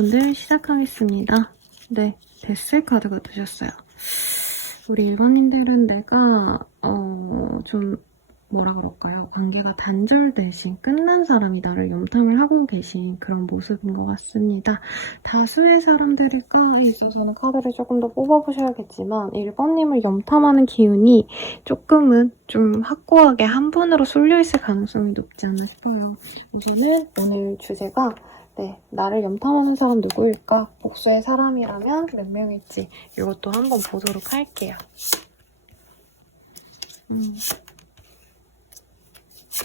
1번분들 시작하겠습니다. 네, 데스 카드가 뜨셨어요. 우리 1번님들은 내가 좀 뭐라 그럴까요? 관계가 단절되신 끝난 사람이 나를 염탐을 하고 계신 그런 모습인 것 같습니다. 다수의 사람들일까에 있어서는 카드를 조금 더 뽑아보셔야겠지만 1번님을 염탐하는 기운이 조금은 좀 확고하게 한 분으로 쏠려있을 가능성이 높지 않나 싶어요. 우선은 오늘 주제가 나를 염탐하는 사람 누구일까? 복수의 사람이라면 몇 명일지 이것도 한번 보도록 할게요.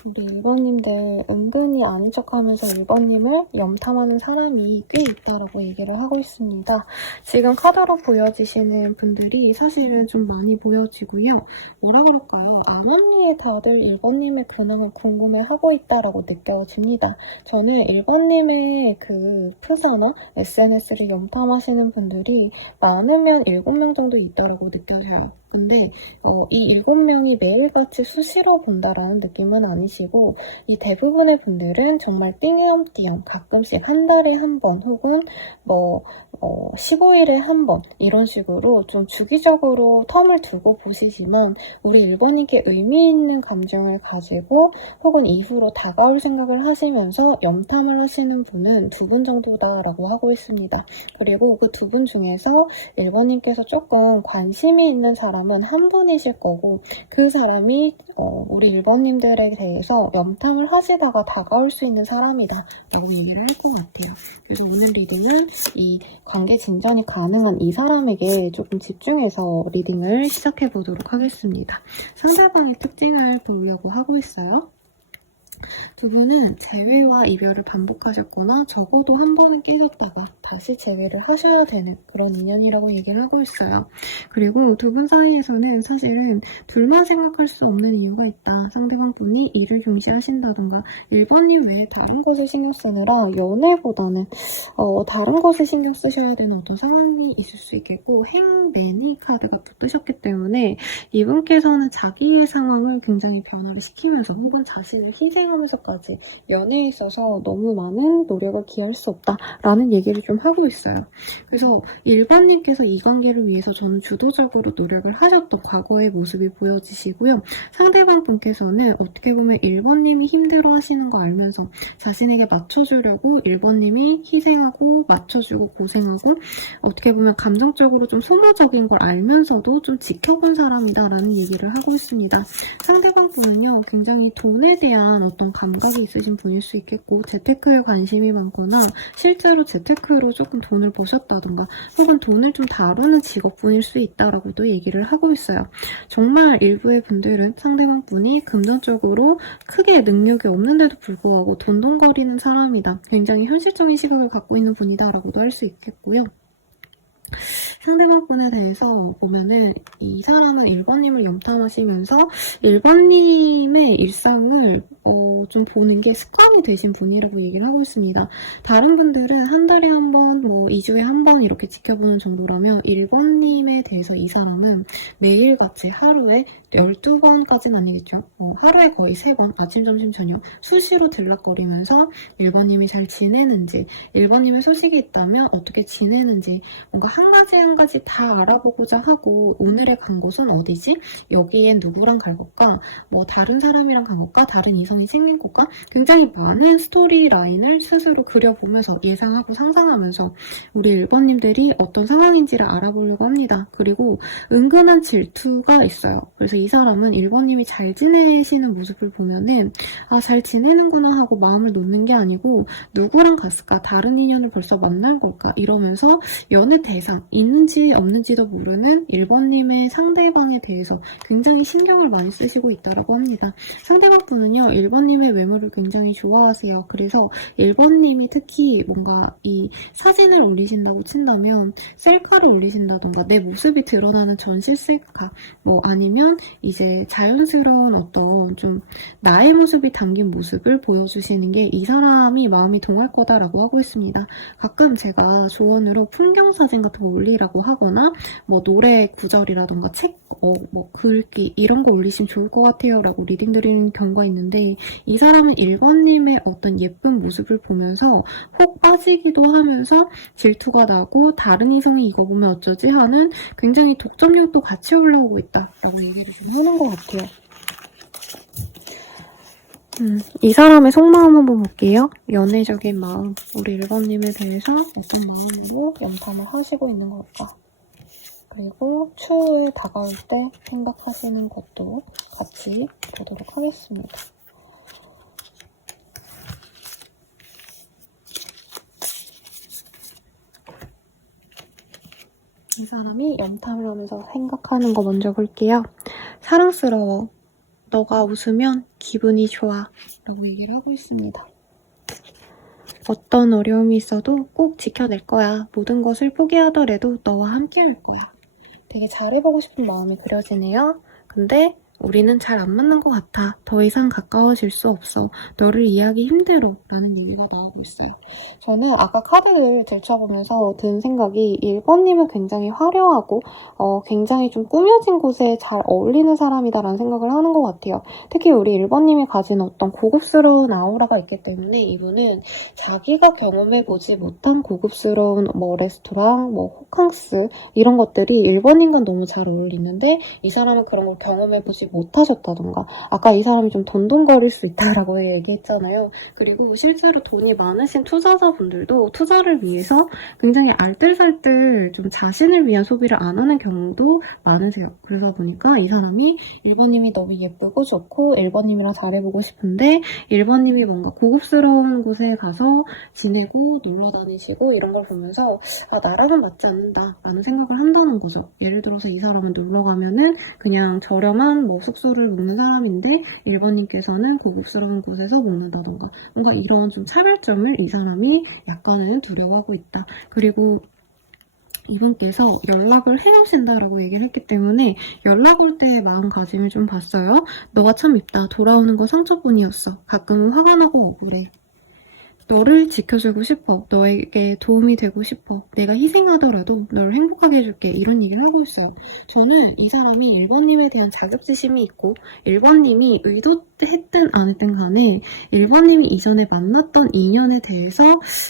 우리 1번님들 은근히 아닌 척하면서 1번님을 염탐하는 사람이 꽤 있다라고 얘기를 하고 있습니다. 지금 카드로 보여지시는 분들이 사실은 좀 많이 보여지고요. 뭐라 그럴까요? 암암리에 다들 1번님의 근황을 궁금해하고 있다라고 느껴집니다. 저는 1번님의 그 프사나 SNS를 염탐하시는 분들이 많으면 7명 정도 있다라고 느껴져요. 근데 이 7명이 매일같이 수시로 본다라는 느낌은 아니시고 이 대부분의 분들은 정말 띄엄띄엄 가끔씩 한 달에 한 번 혹은 15일에 한 번 이런 식으로 좀 주기적으로 텀을 두고 보시지만 우리 1번님께 의미 있는 감정을 가지고 혹은 이후로 다가올 생각을 하시면서 염탐을 하시는 분은 2분 정도다라고 하고 있습니다. 그리고 그 2분 중에서 1번님께서 조금 관심이 있는 사람은 한 분이실 거고 그 사람이 우리 1번님들에 대해서 염탐을 하시다가 다가올 수 있는 사람이다 라고 얘기를 할 것 같아요. 그래서 오늘 리딩은 이 관계 진전이 가능한 이 사람에게 조금 집중해서 리딩을 시작해 보도록 하겠습니다. 상대방의 특징을 보려고 하고 있어요. 두 분은 재회와 이별을 반복하셨거나 적어도 한 번은 깨졌다가 다시 재회를 하셔야 되는 그런 인연이라고 얘기를 하고 있어요. 그리고 두 분 사이에서는 사실은 둘만 생각할 수 없는 이유가 있다. 상대방 분이 일을 중시하신다던가 1번님 외에 다른 것을 신경 쓰느라 연애보다는 다른 것을 신경 쓰셔야 되는 어떤 상황이 있을 수 있겠고 행매니 카드가 붙으셨기 때문에 이분께서는 자기의 상황을 굉장히 변화를 시키면서 혹은 자신을 희생하면서까지 연애에 있어서 너무 많은 노력을 기할 수 없다라는 얘기를 좀 하고 있어요. 그래서 1번님께서 이 관계를 위해서 저는 주도적으로 노력을 하셨던 과거의 모습이 보여지시고요. 상대방 분께서는 어떻게 보면 1번님이 힘들어하시는 거 알면서 자신에게 맞춰주려고 1번님이 희생하고 맞춰주고 고생하고 어떻게 보면 감정적으로 좀 소모적인 걸 알면서도 좀 지켜본 사람이다라는 얘기를 하고 있습니다. 상대방 분은요, 굉장히 돈에 대한 어떤 감각이 있으신 분일 수 있겠고 재테크에 관심이 많거나 실제로 재테크로 조금 돈을 버셨다던가 혹은 돈을 좀 다루는 직업분일 수 있다라고도 얘기를 하고 있어요. 정말 일부의 분들은 상대방 분이 금전적으로 크게 능력이 없는데도 불구하고 돈돈거리는 사람이다. 굉장히 현실적인 시각을 갖고 있는 분이다라고도 할 수 있겠고요. 상대방 분에 대해서 보면은 이 사람은 1번님을 염탐하시면서 1번님의 일상을 좀 보는 게 습관이 되신 분이라고 얘기를 하고 있습니다. 다른 분들은 한 달에 한 번, 2주에 한 번 이렇게 지켜보는 정도라면 1번님에 대해서 이 사람은 매일같이 하루에 12번까지는 아니겠죠. 하루에 거의 3번, 아침, 점심, 저녁 수시로 들락거리면서 1번님이 잘 지내는지 1번님의 소식이 있다면 어떻게 지내는지 뭔가 한 가지 다 알아보고자 하고 오늘의 간 곳은 어디지? 여기엔 누구랑 갈 것까? 다른 사람이랑 간 것까? 다른 이성이 생긴 것까? 굉장히 많은 스토리 라인을 스스로 그려보면서 예상하고 상상하면서 우리 1번님들이 어떤 상황인지를 알아보려고 합니다. 그리고 은근한 질투가 있어요. 그래서 이 사람은 1번님이 잘 지내시는 모습을 보면은 잘 지내는구나 하고 마음을 놓는 게 아니고 누구랑 갔을까? 다른 인연을 벌써 만난 걸까? 이러면서 연애 대상 있는지 없는지도 모르는 1번님의 상대방에 대해서 굉장히 신경을 많이 쓰시고 있다고 합니다. 상대방 분은요, 1번님의 외모를 굉장히 좋아하세요. 그래서 1번님이 특히 뭔가 이 사진을 올리신다고 친다면 셀카를 올리신다던가 내 모습이 드러나는 전실 셀카 아니면 이제 자연스러운 어떤 좀 나의 모습이 담긴 모습을 보여주시는 게 이 사람이 마음이 동할 거다라고 하고 있습니다. 가끔 제가 조언으로 풍경 사진 같은 같은 거 올리라고 하거나 뭐 노래 구절이라던가 책, 뭐 글귀 이런 거 올리시면 좋을 것 같아요 라고 리딩 드리는 경우가 있는데, 이 사람은 1번님의 어떤 예쁜 모습을 보면서 혹 빠지기도 하면서 질투가 나고 다른 이성이 이거 보면 어쩌지 하는 굉장히 독점력도 같이 올라오고 있다라고 얘기를 좀 하는 것 같아요. 이 사람의 속마음 한번 볼게요. 연애적인 마음, 우리 1번님에 대해서 어떤 마음으로 염탐을 하시고 있는 걸까? 그리고 추후에 다가올 때 생각하시는 것도 같이 보도록 하겠습니다. 이 사람이 염탐을 하면서 생각하는 거 먼저 볼게요. 사랑스러워. 너가 웃으면 기분이 좋아. 라고 얘기를 하고 있습니다. 어떤 어려움이 있어도 꼭 지켜낼 거야. 모든 것을 포기하더라도 너와 함께 할 거야. 되게 잘해보고 싶은 마음이 그려지네요. 근데 우리는 잘 안 맞는 것 같아. 더 이상 가까워질 수 없어. 너를 이해하기 힘들어. 라는 얘기가 나오고 있어요. 저는 아까 카드를 들춰보면서 든 생각이 1번님은 굉장히 화려하고 굉장히 좀 꾸며진 곳에 잘 어울리는 사람이다라는 생각을 하는 것 같아요. 특히 우리 1번님이 가진 어떤 고급스러운 아우라가 있기 때문에 이분은 자기가 경험해보지 못한 고급스러운 뭐 레스토랑, 뭐 호캉스 이런 것들이 1번님과 너무 잘 어울리는데, 이 사람은 그런 걸 경험해보지 못하셨다던가, 아까 이 사람이 좀 돈돈거릴 수 있다라고 얘기했잖아요. 그리고 실제로 돈이 많으신 투자자분들도 투자를 위해서 굉장히 알뜰살뜰 좀 자신을 위한 소비를 안 하는 경우도 많으세요. 그러다 보니까 이 사람이 1번님이 너무 예쁘고 좋고 1번님이랑 잘해보고 싶은데 1번님이 뭔가 고급스러운 곳에 가서 지내고 놀러 다니시고 이런 걸 보면서 나랑은 맞지 않는다 라는 생각을 한다는 거죠. 예를 들어서 이 사람은 놀러 가면은 그냥 저렴한 뭐 숙소를 묵는 사람인데 1번님께서는 고급스러운 곳에서 묵는다던가, 뭔가 이런 좀 차별점을 이 사람이 약간은 두려워하고 있다. 그리고 이분께서 연락을 해오신다라고 얘기를 했기 때문에 연락 올 때의 마음가짐을 좀 봤어요. 너가 참 밉다. 돌아오는 거 상처뿐이었어. 가끔은 화가 나고 억울해. 너를 지켜주고 싶어. 너에게 도움이 되고 싶어. 내가 희생하더라도 너를 행복하게 해줄게. 이런 얘기를 하고 있어요. 저는 이 사람이 1번님에 대한 자격지심이 있고 1번님이 의도했든 안 했든 간에 1번님이 이전에 만났던 인연에 대해서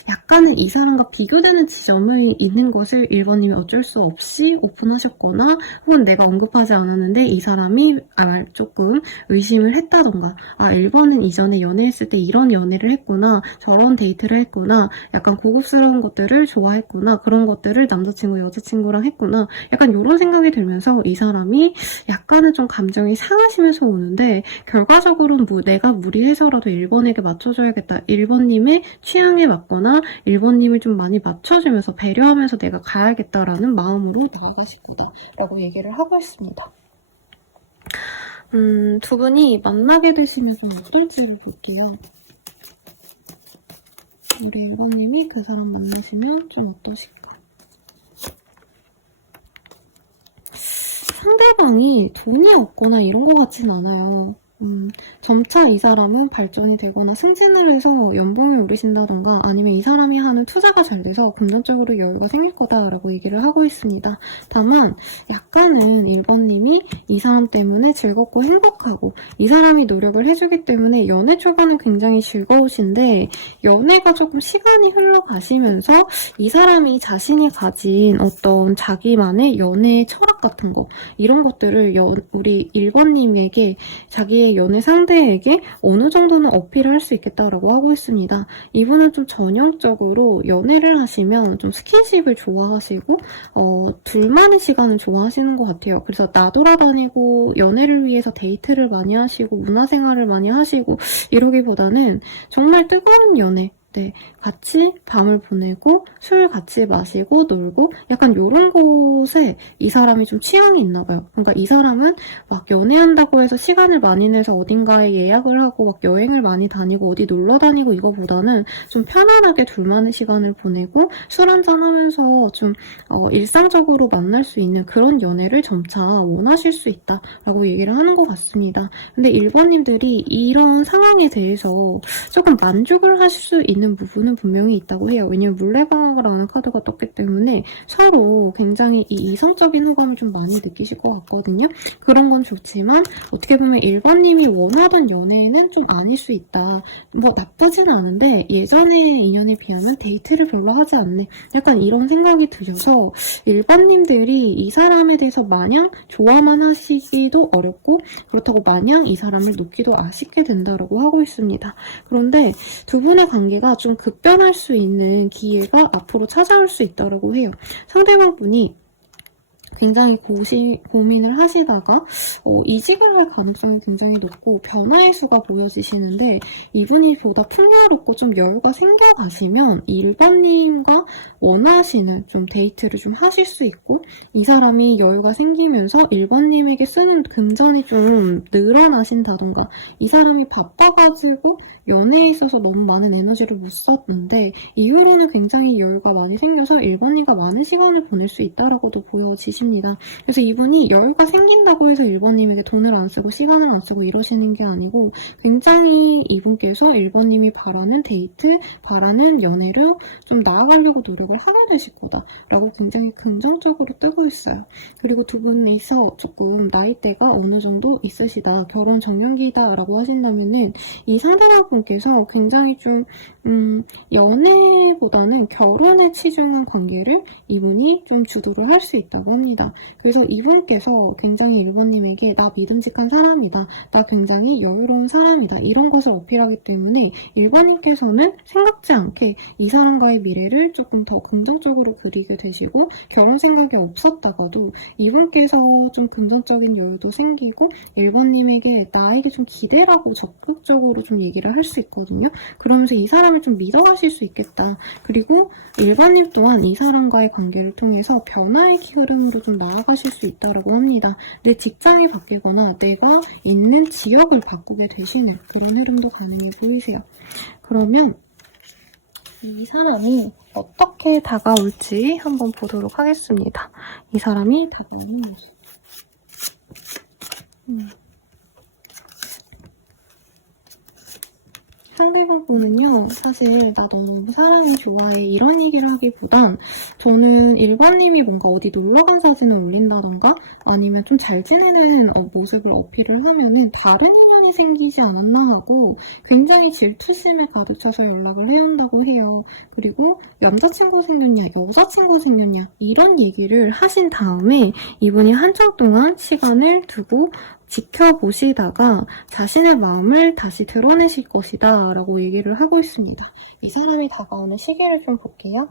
약간은 이 사람과 비교되는 지점이 있는 것을 1번님이 어쩔 수 없이 오픈하셨거나, 혹은 내가 언급하지 않았는데 이 사람이 조금 의심을 했다던가, 1번은 이전에 연애했을 때 이런 연애를 했구나, 저런 데이트를 했구나, 약간 고급스러운 것들을 좋아했구나, 그런 것들을 남자친구 여자친구랑 했구나, 약간 이런 생각이 들면서 이 사람이 약간은 좀 감정이 상하시면서 오는데, 결과적으로는 내가 무리해서라도 1번에게 맞춰줘야겠다, 1번님의 취향에 맞거나 1번님을 좀 많이 맞춰주면서 배려하면서 내가 가야겠다라는 마음으로 나아가실 거다라고 얘기를 하고 있습니다. 두 분이 만나게 되시면 좀 어떨지를 볼게요. 우리 1번님이 그 사람 만나시면 좀 어떠실까? 상대방이 돈이 없거나 이런 것 같진 않아요. 점차 이 사람은 발전이 되거나 승진을 해서 연봉이 오르신다던가, 아니면 이 사람이 하는 투자가 잘 돼서 금전적으로 여유가 생길 거다라고 얘기를 하고 있습니다. 다만 약간은 1번님이 이 사람 때문에 즐겁고 행복하고 이 사람이 노력을 해주기 때문에 연애 초반은 굉장히 즐거우신데, 연애가 조금 시간이 흘러가시면서 이 사람이 자신이 가진 어떤 자기만의 연애 철학 같은 거, 이런 것들을 우리 1번님에게, 자기의 연애 상대에게 어느 정도는 어필을 할 수 있겠다라고 하고 있습니다. 이분은 좀 전형적으로 연애를 하시면 좀 스킨십을 좋아하시고 둘만의 시간을 좋아하시는 것 같아요. 그래서 나돌아다니고 연애를 위해서 데이트를 많이 하시고 문화생활을 많이 하시고 이러기보다는 정말 뜨거운 연애, 같이 밤을 보내고 술 같이 마시고 놀고 약간 이런 곳에 이 사람이 좀 취향이 있나 봐요. 그러니까 이 사람은 막 연애한다고 해서 시간을 많이 내서 어딘가에 예약을 하고 막 여행을 많이 다니고 어디 놀러 다니고 이거보다는 좀 편안하게 둘만의 시간을 보내고 술 한잔 하면서 좀 일상적으로 만날 수 있는 그런 연애를 점차 원하실 수 있다라고 얘기를 하는 것 같습니다. 근데 1번님들이 이런 상황에 대해서 조금 만족을 하실 수 있는 있는 부분은 분명히 있다고 해요. 왜냐면 물레방아라는 카드가 떴기 때문에 서로 굉장히 이 이성적인 호감을 좀 많이 느끼실 것 같거든요. 그런 건 좋지만 어떻게 보면 1번님이 원하던 연애는 좀 아닐 수 있다. 뭐 나쁘진 않은데 예전의 인연에 비하면 데이트를 별로 하지 않네. 약간 이런 생각이 드셔서 1번님들이 이 사람에 대해서 마냥 좋아만 하시기도 어렵고 그렇다고 마냥 이 사람을 놓기도 아쉽게 된다라고 하고 있습니다. 그런데 두 분의 관계가 좀 급변할 수 있는 기회가 앞으로 찾아올 수 있다고 해요. 상대방 분이 굉장히 고민을 하시다가 이직을 할 가능성이 굉장히 높고 변화의 수가 보여지시는데 이분이 보다 풍요롭고 좀 여유가 생겨가시면 1번님과 원하시는 좀 데이트를 좀 하실 수 있고 이 사람이 여유가 생기면서 1번님에게 쓰는 금전이 좀 늘어나신다던가 이 사람이 바빠가지고 연애에 있어서 너무 많은 에너지를 못 썼는데 이후로는 굉장히 여유가 많이 생겨서 1번님과 많은 시간을 보낼 수 있다라고도 보여지십니다. 그래서 이분이 여유가 생긴다고 해서 1번님에게 돈을 안 쓰고 시간을 안 쓰고 이러시는 게 아니고 굉장히 이분께서 1번님이 바라는 데이트, 바라는 연애를 좀 나아가려고 노력을 하게 되실 거다라고 굉장히 긍정적으로 뜨고 있어요. 그리고 두 분이서 조금 나이대가 어느 정도 있으시다, 결혼 정년기다라고 하신다면은 이 상대방 분께서 굉장히 좀 연애보다는 결혼에 치중한 관계를 이분이 좀 주도를 할 수 있다고 합니다. 그래서 이분께서 굉장히 1번님에게 나 믿음직한 사람이다, 나 굉장히 여유로운 사람이다 이런 것을 어필하기 때문에 1번님께서는 생각지 않게 이 사람과의 미래를 조금 더 긍정적으로 그리게 되시고 결혼 생각이 없었다가도 이분께서 좀 긍정적인 여유도 생기고 1번님에게 나에게 좀 기대라고 적극적으로 좀 얘기를 할 수 있거든요. 그러면서 이 사람을 좀 믿어가실 수 있겠다. 그리고 1번님 또한 이 사람과의 관계를 통해서 변화의 흐름으로 좀 나아가실 수 있다고 합니다. 내 직장이 바뀌거나 내가 있는 지역을 바꾸게 되시는 그런 흐름도 가능해 보이세요. 그러면 이 사람이 어떻게 다가올지 한번 보도록 하겠습니다. 이 사람이 다가오는 모습. 상대방 분은요, 사실 나 너무 사람이 좋아해 이런 얘기를 하기보단 저는 1번님이 뭔가 어디 놀러간 사진을 올린다던가 아니면 좀 잘 지내는 모습을 어필을 하면은 다른 인연이 생기지 않았나 하고 굉장히 질투심에 가득 차서 연락을 해온다고 해요. 그리고 남자친구 생겼냐 여자친구 생겼냐 이런 얘기를 하신 다음에 이분이 한참 동안 시간을 두고 지켜보시다가 자신의 마음을 다시 드러내실 것이다 라고 얘기를 하고 있습니다. 이 사람이 다가오는 시기를 좀 볼게요.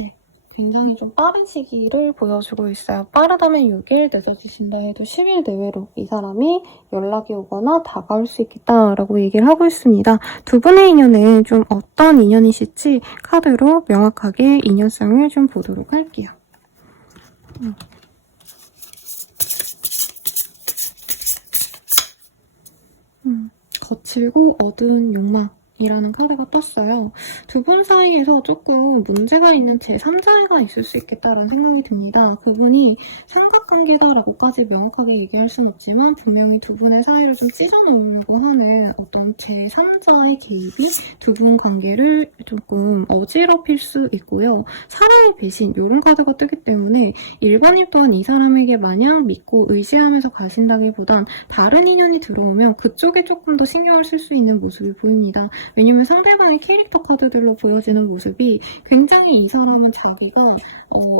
네, 굉장히 좀 빠른 시기를 보여주고 있어요. 빠르다면 6일, 늦어지신다 해도 10일 내외로 이 사람이 연락이 오거나 다가올 수 있겠다라고 얘기를 하고 있습니다. 두 분의 인연은 좀 어떤 인연이실지 카드로 명확하게 인연성을 좀 보도록 할게요. 거칠고 어두운 욕망이라는 카드가 떴어요. 두 분 사이에서 조금 문제가 있는 제3자가 있을 수 있겠다라는 생각이 듭니다. 그분이 삼각관계다라고까지 명확하게 얘기할 순 없지만 분명히 두 분의 사이를 좀 찢어놓으려고 하는 어떤 제3자의 개입이 두 분 관계를 조금 어지럽힐 수 있고요. 사랑의 배신 이런 카드가 뜨기 때문에 1번님 또한 이 사람에게 마냥 믿고 의지하면서 가신다기보단 다른 인연이 들어오면 그쪽에 조금 더 신경을 쓸 수 있는 모습이 보입니다. 왜냐면 상대방의 캐릭터 카드들로 보여지는 모습이 굉장히 이 사람은 자기가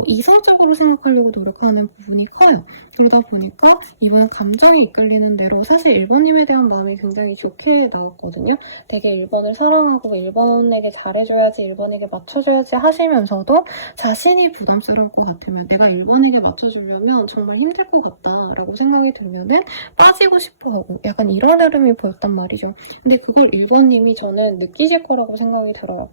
이성적으로 생각하려고 노력하는 부분이 커요. 그러다 보니까 이번 감정이 이끌리는 대로 사실 1번님에 대한 마음이 굉장히 좋게 나왔거든요. 되게 1번을 사랑하고 1번에게 잘해줘야지, 1번에게 맞춰줘야지 하시면서도 자신이 부담스러울 것 같으면 내가 1번에게 맞춰주려면 정말 힘들 것 같다라고 생각이 들면은 빠지고 싶어하고 약간 이런 흐름이 보였단 말이죠. 근데 그걸 1번님이 저는 느끼실 거라고 생각이 들어요.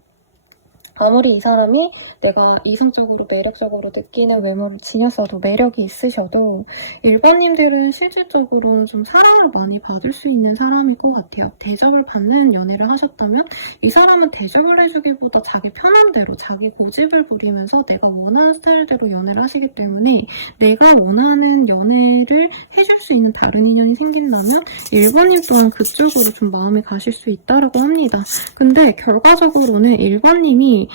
아무리 이 사람이 내가 이성적으로 매력적으로 느끼는 외모를 지녔어도 매력이 있으셔도 1번님들은 실질적으로는 좀 사랑을 많이 받을 수 있는 사람일 것 같아요. 대접을 받는 연애를 하셨다면 이 사람은 대접을 해주기보다 자기 편한 대로 자기 고집을 부리면서 내가 원하는 스타일대로 연애를 하시기 때문에 내가 원하는 연애를 해줄 수 있는 다른 인연이 생긴다면 1번님 또한 그쪽으로 좀 마음이 가실 수 있다고 합니다. 근데 결과적으로는 1번님이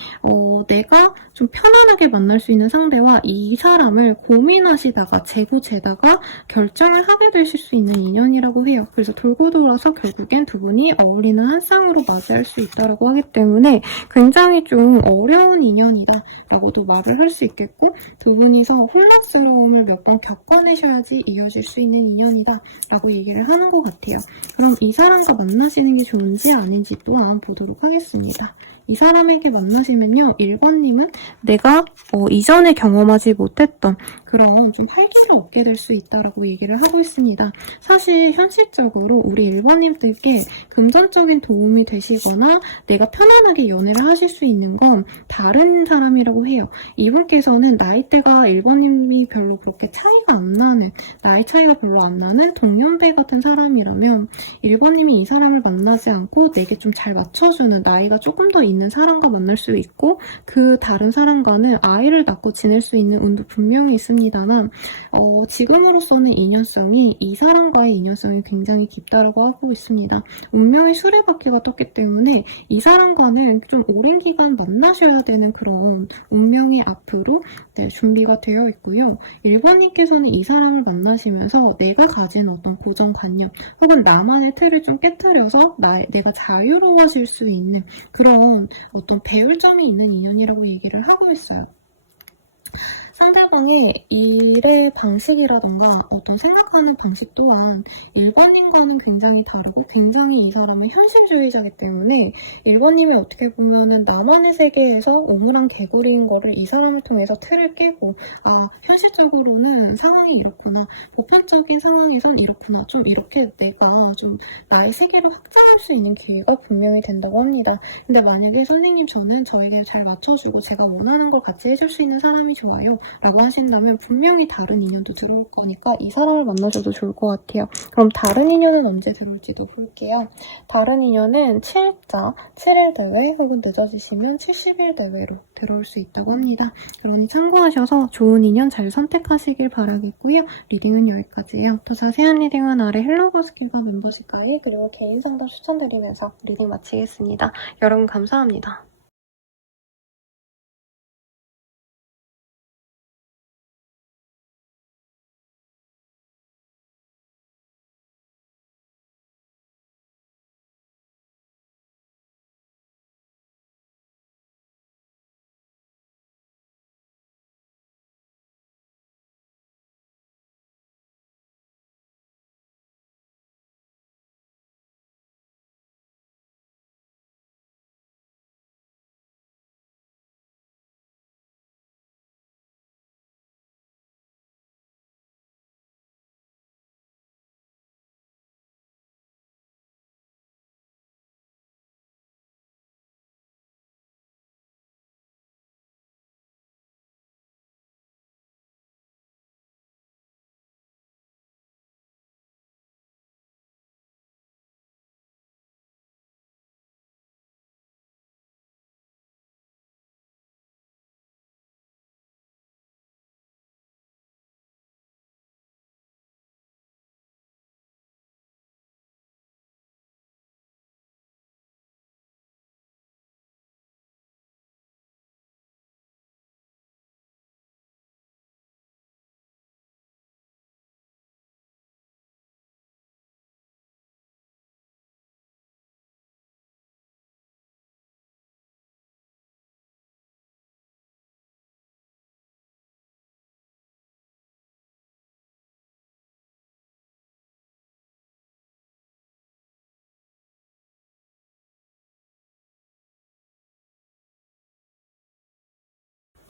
내가 좀 편안하게 만날 수 있는 상대와 이 사람을 고민하시다가 재고재다가 결정을 하게 되실 수 있는 인연이라고 해요. 그래서 돌고 돌아서 결국엔 두 분이 어울리는 한 쌍으로 맞이할 수 있다고 하기 때문에 굉장히 좀 어려운 인연이다 라고도 말을 할 수 있겠고 두 분이서 혼란스러움을 몇 번 겪어내셔야지 이어질 수 있는 인연이다 라고 얘기를 하는 것 같아요. 그럼 이 사람과 만나시는 게 좋은지 아닌지 또한 보도록 하겠습니다. 이 사람에게 만나시면요. 1번님은 내가 이전에 경험하지 못했던 그런 좀 활기를 얻게 될 수 있다라고 얘기를 하고 있습니다. 사실 현실적으로 우리 1번님들께 금전적인 도움이 되시거나 내가 편안하게 연애를 하실 수 있는 건 다른 사람이라고 해요. 이분께서는 나이대가 1번님이 별로 그렇게 차이가 안 나는 나이 차이가 별로 안 나는 동년배 같은 사람이라면 1번님이 이 사람을 만나지 않고 내게 좀 잘 맞춰주는 나이가 조금 더 있는 사람과 만날 수 있고 그 다른 사람과는 아이를 낳고 지낼 수 있는 운도 분명히 있습니다만 지금으로서는 인연성이 이 사람과의 인연성이 굉장히 깊다라고 하고 있습니다. 운명의 수레바퀴가 떴기 때문에 이 사람과는 좀 오랜 기간 만나셔야 되는 그런 운명의 앞으로 준비가 되어 있고요. 1번님께서는 이 사람을 만나시면서 내가 가진 어떤 고정관념 혹은 나만의 틀을 좀 깨트려서 내가 자유로워질 수 있는 그런 어떤 배울 점이 있는 인연이라고 얘기를 하고 있어요. 상대방의 일의 방식이라던가 어떤 생각하는 방식 또한 1번님과는 굉장히 다르고 굉장히 이 사람은 현실주의자이기 때문에 1번님이 어떻게 보면은 나만의 세계에서 오물한 개구리인 거를 이 사람을 통해서 틀을 깨고 현실적으로는 상황이 이렇구나 보편적인 상황에선 이렇구나 좀 이렇게 내가 좀 나의 세계를 확장할 수 있는 기회가 분명히 된다고 합니다. 근데 만약에 선생님 저는 저에게 잘 맞춰주고 제가 원하는 걸 같이 해줄 수 있는 사람이 좋아요 라고 하신다면 분명히 다른 인연도 들어올 거니까 이 사람을 만나셔도 좋을 것 같아요. 그럼 다른 인연은 언제 들어올지도 볼게요. 다른 인연은 7자, 7일 대회 혹은 늦어지시면 70일 대회로 들어올 수 있다고 합니다. 그러니 참고하셔서 좋은 인연 잘 선택하시길 바라겠고요. 리딩은 여기까지예요. 더 자세한 리딩은 아래 헬로버스킬과 멤버십 가입 그리고 개인 상담 추천드리면서 리딩 마치겠습니다. 여러분 감사합니다.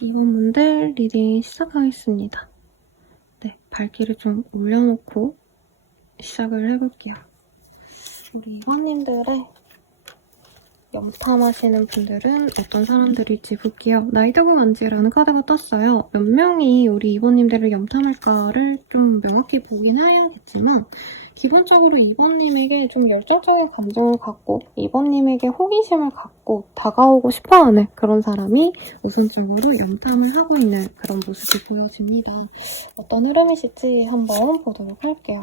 이번 분들 리딩 시작하겠습니다. 네, 밝기를 좀 올려놓고 시작을 해볼게요. 우리 이번님들의 염탐하시는 분들은 어떤 사람들일지 볼게요. 나이드고 간지라는 카드가 떴어요. 몇 명이 우리 2번님들을 염탐할까를 좀 명확히 보긴 해야겠지만 기본적으로 2번님에게 좀 열정적인 감정을 갖고 2번님에게 호기심을 갖고 다가오고 싶어하는 그런 사람이 우선적으로 염탐을 하고 있는 그런 모습이 보여집니다. 어떤 흐름이실지 한번 보도록 할게요.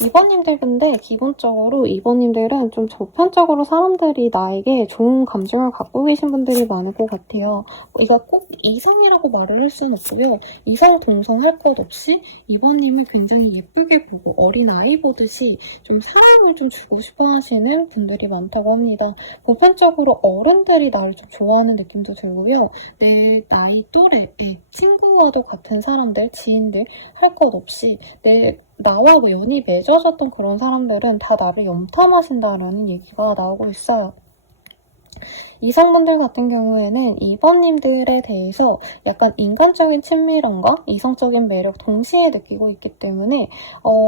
2번님들 근데 기본적으로 2번님들은 좀 저편적으로 사람들이 나에게 좋은 감정을 갖고 계신 분들이 많을 것 같아요. 이거 꼭 이성이라고 말을 할 수는 없고요. 이성 동성 할 것 없이 2번님을 굉장히 예쁘게 보고 어린 아이 보듯이 좀 사랑을 좀 주고 싶어 하시는 분들이 많다고 합니다. 보편적으로 어른들이 나를 좀 좋아하는 느낌도 들고요. 내 나이 또래의 친구와도 같은 사람들, 지인들 할 것 없이 나와 연이 맺어졌던 그런 사람들은 다 나를 염탐하신다라는 얘기가 나오고 있어요. 이성분들 같은 경우에는 2번님들에 대해서 약간 인간적인 친밀함과 이성적인 매력 동시에 느끼고 있기 때문에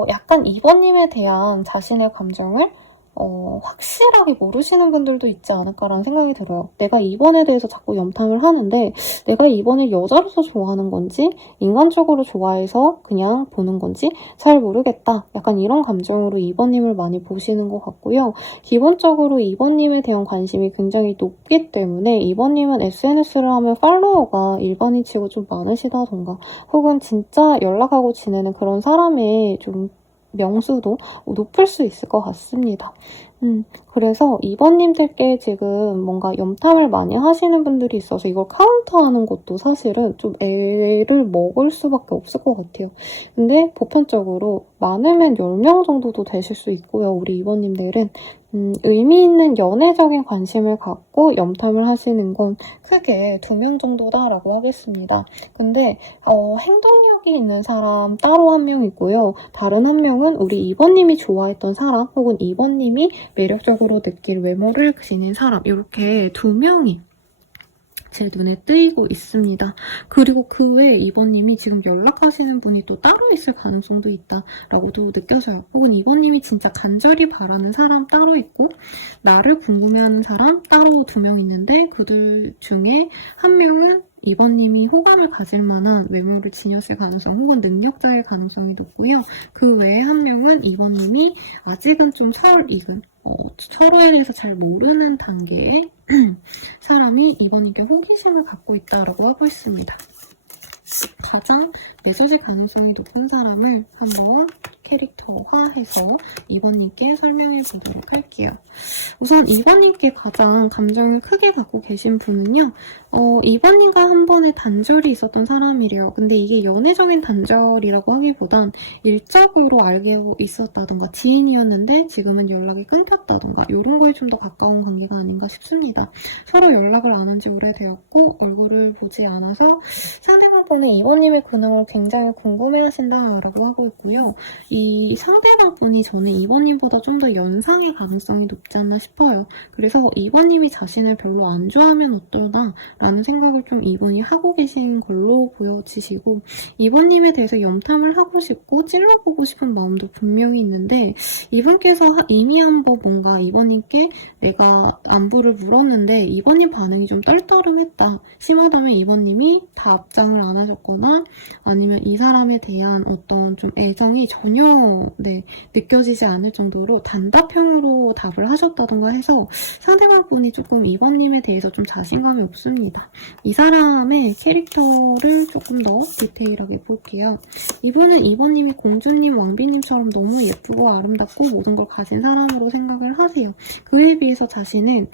약간 2번님에 대한 자신의 감정을 확실하게 모르시는 분들도 있지 않을까라는 생각이 들어요. 내가 2번에 대해서 자꾸 염탐을 하는데 내가 2번을 여자로서 좋아하는 건지 인간적으로 좋아해서 그냥 보는 건지 잘 모르겠다. 약간 이런 감정으로 2번님을 많이 보시는 것 같고요. 기본적으로 2번님에 대한 관심이 굉장히 높기 때문에 2번님은 SNS를 하면 팔로워가 일반인치고 좀 많으시다던가 혹은 진짜 연락하고 지내는 그런 사람의 좀 명수도 높을 수 있을 것 같습니다. 그래서 2번님들께 지금 뭔가 염탐을 많이 하시는 분들이 있어서 이걸 카운터하는 것도 사실은 좀 애를 먹을 수밖에 없을 것 같아요. 근데 보편적으로 많으면 10명 정도도 되실 수 있고요. 우리 2번님들은 의미 있는 연애적인 관심을 갖고 염탐을 하시는 건 크게 2명 정도다라고 하겠습니다. 근데 행동력이 있는 사람 따로 한 명 있고요. 다른 한 명은 우리 2번님이 좋아했던 사람 혹은 2번님이 매력적으로 느낄 외모를 지닌 사람 이렇게 2명이 제 눈에 뜨이고 있습니다. 그리고 그 외에 2번님이 지금 연락하시는 분이 또 따로 있을 가능성도 있다라고도 느껴져요. 혹은 2번님이 진짜 간절히 바라는 사람 따로 있고 나를 궁금해하는 사람 따로 2명 있는데 그들 중에 한 명은 2번님이 호감을 가질 만한 외모를 지녔을 가능성 혹은 능력자일 가능성이 높고요. 그 외에 한 명은 2번님이 아직은 좀 설익은 서로에 대해서 잘 모르는 단계의 사람이 2번님께 호기심을 갖고 있다고 하고 있습니다. 가장 맺어질 가능성이 높은 사람을 한번 캐릭터화해서 2번님께 설명해 보도록 할게요. 우선 2번님께 가장 감정을 크게 갖고 계신 분은요. 2번님과 한 번의 단절이 있었던 사람이래요. 근데 이게 연애적인 단절이라고 하기보단 일적으로 알고 있었다던가 지인이었는데 지금은 연락이 끊겼다던가 이런 거에 좀 더 가까운 관계가 아닌가 싶습니다. 서로 연락을 안 한 지 오래되었고 얼굴을 보지 않아서 상대방 분은 2번님의 근황을 굉장히 궁금해하신다라고 하고 있고요. 이 상대방 분이 저는 2번님보다 좀 더 연상의 가능성이 높지 않나 싶어요. 그래서 2번님이 자신을 별로 안 좋아하면 어떠나 라는 생각을 좀 2번이 하고 계신 걸로 보여지시고 2번님에 대해서 염탐을 하고 싶고 찔러보고 싶은 마음도 분명히 있는데 이분께서 이미 한번 뭔가 2번님께 내가 안부를 물었는데 2번님 반응이 좀 떨떠름했다. 심하다면 2번님이 답장을 안 하셨거나 아니면 이 사람에 대한 어떤 좀 애정이 전혀 느껴지지 않을 정도로 단답형으로 답을 하셨다던가 해서 상대방 분이 조금 2번님에 대해서 좀 자신감이 없습니다. 이 사람의 캐릭터를 조금 더 디테일하게 볼게요. 이분은 2번님이 공주님, 왕비님처럼 너무 예쁘고 아름답고 모든 걸 가진 사람으로 생각을 하세요. 그에 비해서 자신은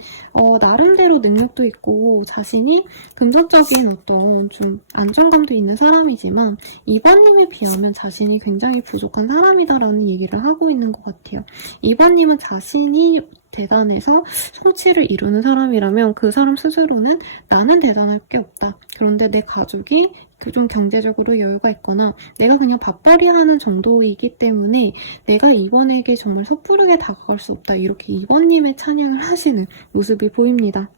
나름대로 능력도 있고 자신이 금전적인 어떤 좀 안정감도 있는 사람이지만 2번님에 비하면 자신이 굉장히 부족한 사람이다라는 얘기를 하고 있는 것 같아요. 2번님은 자신이 대단해서 성취를 이루는 사람이라면 그 사람 스스로는 나는 대단할 게 없다. 그런데 내 가족이 좀 경제적으로 여유가 있거나 내가 그냥 밥벌이 하는 정도이기 때문에 내가 2번에게 정말 섣부르게 다가갈 수 없다. 이렇게 2번님의 찬양을 하시는 모습이 보입니다.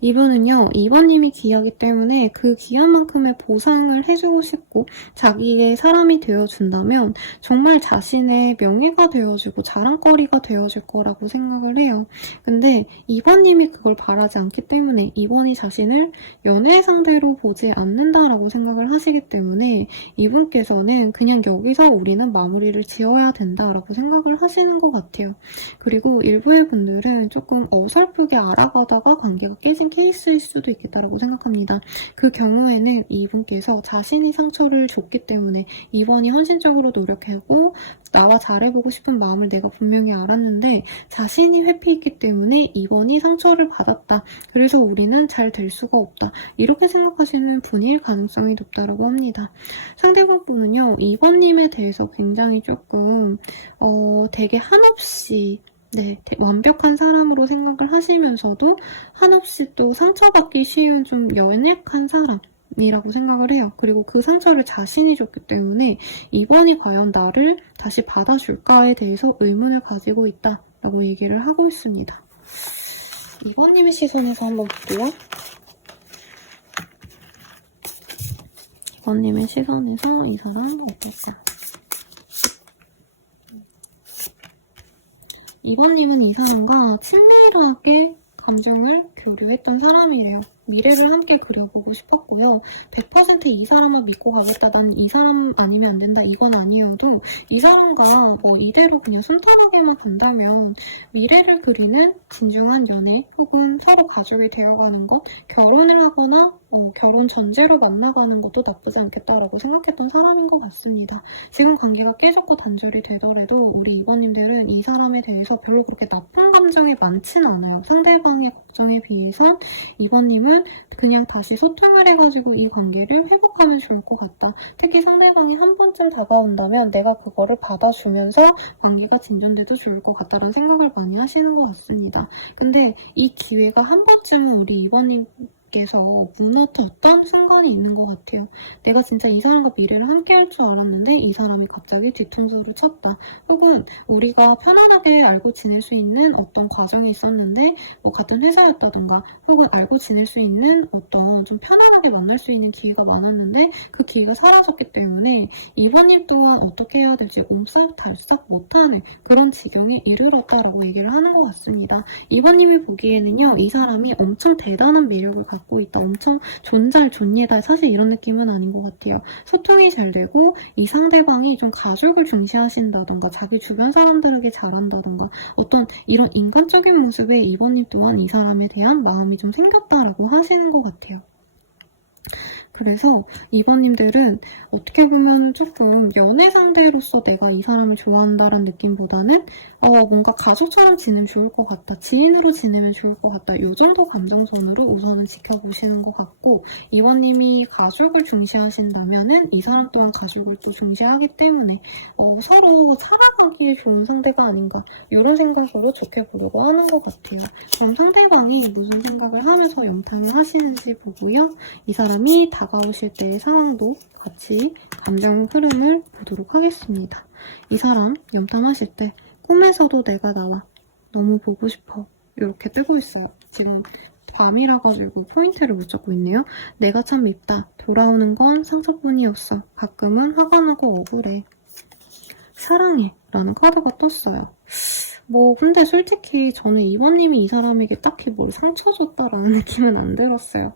이분은요, 2번님이 기하기 때문에 그 기한 만큼의 보상을 해주고 싶고 자기의 사람이 되어준다면 정말 자신의 명예가 되어주고 자랑거리가 되어줄 거라고 생각을 해요. 근데 2번님이 그걸 바라지 않기 때문에 2번이 자신을 연애 상대로 보지 않는다라고 생각을 하시기 때문에 이분께서는 그냥 여기서 우리는 마무리를 지어야 된다라고 생각을 하시는 것 같아요. 그리고 일부의 분들은 조금 어설프게 알아가다가 관계가 깨진 케이스일 수도 있겠다고 생각합니다. 그 경우에는 이분께서 자신이 상처를 줬기 때문에 2번이 헌신적으로 노력하고 나와 잘해보고 싶은 마음을 내가 분명히 알았는데 자신이 회피했기 때문에 2번이 상처를 받았다. 그래서 우리는 잘 될 수가 없다. 이렇게 생각하시는 분일 가능성이 높다고 합니다. 상대방 분은요. 2번님에 대해서 굉장히 조금 되게 한없이 완벽한 사람으로 생각을 하시면서도 한없이 또 상처받기 쉬운 좀 연약한 사람이라고 생각을 해요. 그리고 그 상처를 자신이 줬기 때문에 이번이 과연 나를 다시 받아줄까에 대해서 의문을 가지고 있다라고 얘기를 하고 있습니다. 이번님의 시선에서 한번 볼게요. 이번님의 시선에서 이 사람 어떨까? 이번님은 이 사람과 친밀하게 감정을 교류했던 사람이래요. 미래를 함께 그려보고 싶었고요. 100%이 사람만 믿고 가겠다. 난 이 사람 아니면 안 된다. 이건 아니어도 이 사람과 이대로 그냥 순탄하게만 간다면 미래를 그리는 진중한 연애 혹은 서로 가족이 되어가는 것, 결혼을 하거나 결혼 전제로 만나가는 것도 나쁘지 않겠다라고 생각했던 사람인 것 같습니다. 지금 관계가 깨졌고 단절이 되더라도 우리 이번님들은 이 사람에 대해서 별로 그렇게 나쁜 감정이 많지는 않아요. 상대방의 걱정에 비해서 이번님은 그냥 다시 소통을 해가지고 이 관계를 회복하면 좋을 것 같다. 특히 상대방이 한 번쯤 다가온다면 내가 그거를 받아주면서 관계가 진전돼도 좋을 것 같다라는 생각을 많이 하시는 것 같습니다. 근데 이 기회가 한 번쯤은 우리 이번님 께서 무너졌던 순간이 있는 것 같아요. 내가 진짜 이 사람과 미래를 함께 할 줄 알았는데 이 사람이 갑자기 뒤통수를 쳤다. 혹은 우리가 편안하게 알고 지낼 수 있는 어떤 과정이 있었는데 같은 회사였다든가 혹은 알고 지낼 수 있는 어떤 좀 편안하게 만날 수 있는 기회가 많았는데 그 기회가 사라졌기 때문에 이번님 또한 어떻게 해야 될지 옴싹달싹 못하는 그런 지경에 이르렀다라고 얘기를 하는 것 같습니다. 이번님이 보기에는요. 이 사람이 엄청 대단한 매력을 갖고 있다. 엄청 존예다. 사실 이런 느낌은 아닌 것 같아요. 소통이 잘 되고 이 상대방이 좀 가족을 중시하신다던가 자기 주변 사람들에게 잘한다던가 어떤 이런 인간적인 모습에 이번님 또한 이 사람에 대한 마음이 좀 생겼다라고 하시는 것 같아요. 그래서 이번님들은 어떻게 보면 조금 연애 상대로서 내가 이 사람을 좋아한다는 느낌보다는 뭔가 가족처럼 지내면 좋을 것 같다. 지인으로 지내면 좋을 것 같다. 이 정도 감정선으로 우선은 지켜보시는 것 같고 이번님이 가족을 중시하신다면은 이 사람 또한 가족을 또 중시하기 때문에 서로 살아가기에 좋은 상대가 아닌가 이런 생각으로 좋게 보려고 하는 것 같아요. 그럼 상대방이 무슨 생각을 하면서 염탐을 하시는지 보고요. 이 사람이 다가오실 때의 상황도 같이 감정 흐름을 보도록 하겠습니다. 이 사람 염탐하실 때 꿈에서도 내가 나와 너무 보고 싶어 이렇게 뜨고 있어요. 지금 밤이라 가지고 포인트를 못 잡고 있네요. 내가 참 밉다. 돌아오는 건 상처뿐이었어. 가끔은 화가 나고 억울해. 사랑해 라는 카드가 떴어요. 근데 솔직히 저는 이번님이 이 사람에게 딱히 뭘 상처 줬다라는 느낌은 안 들었어요.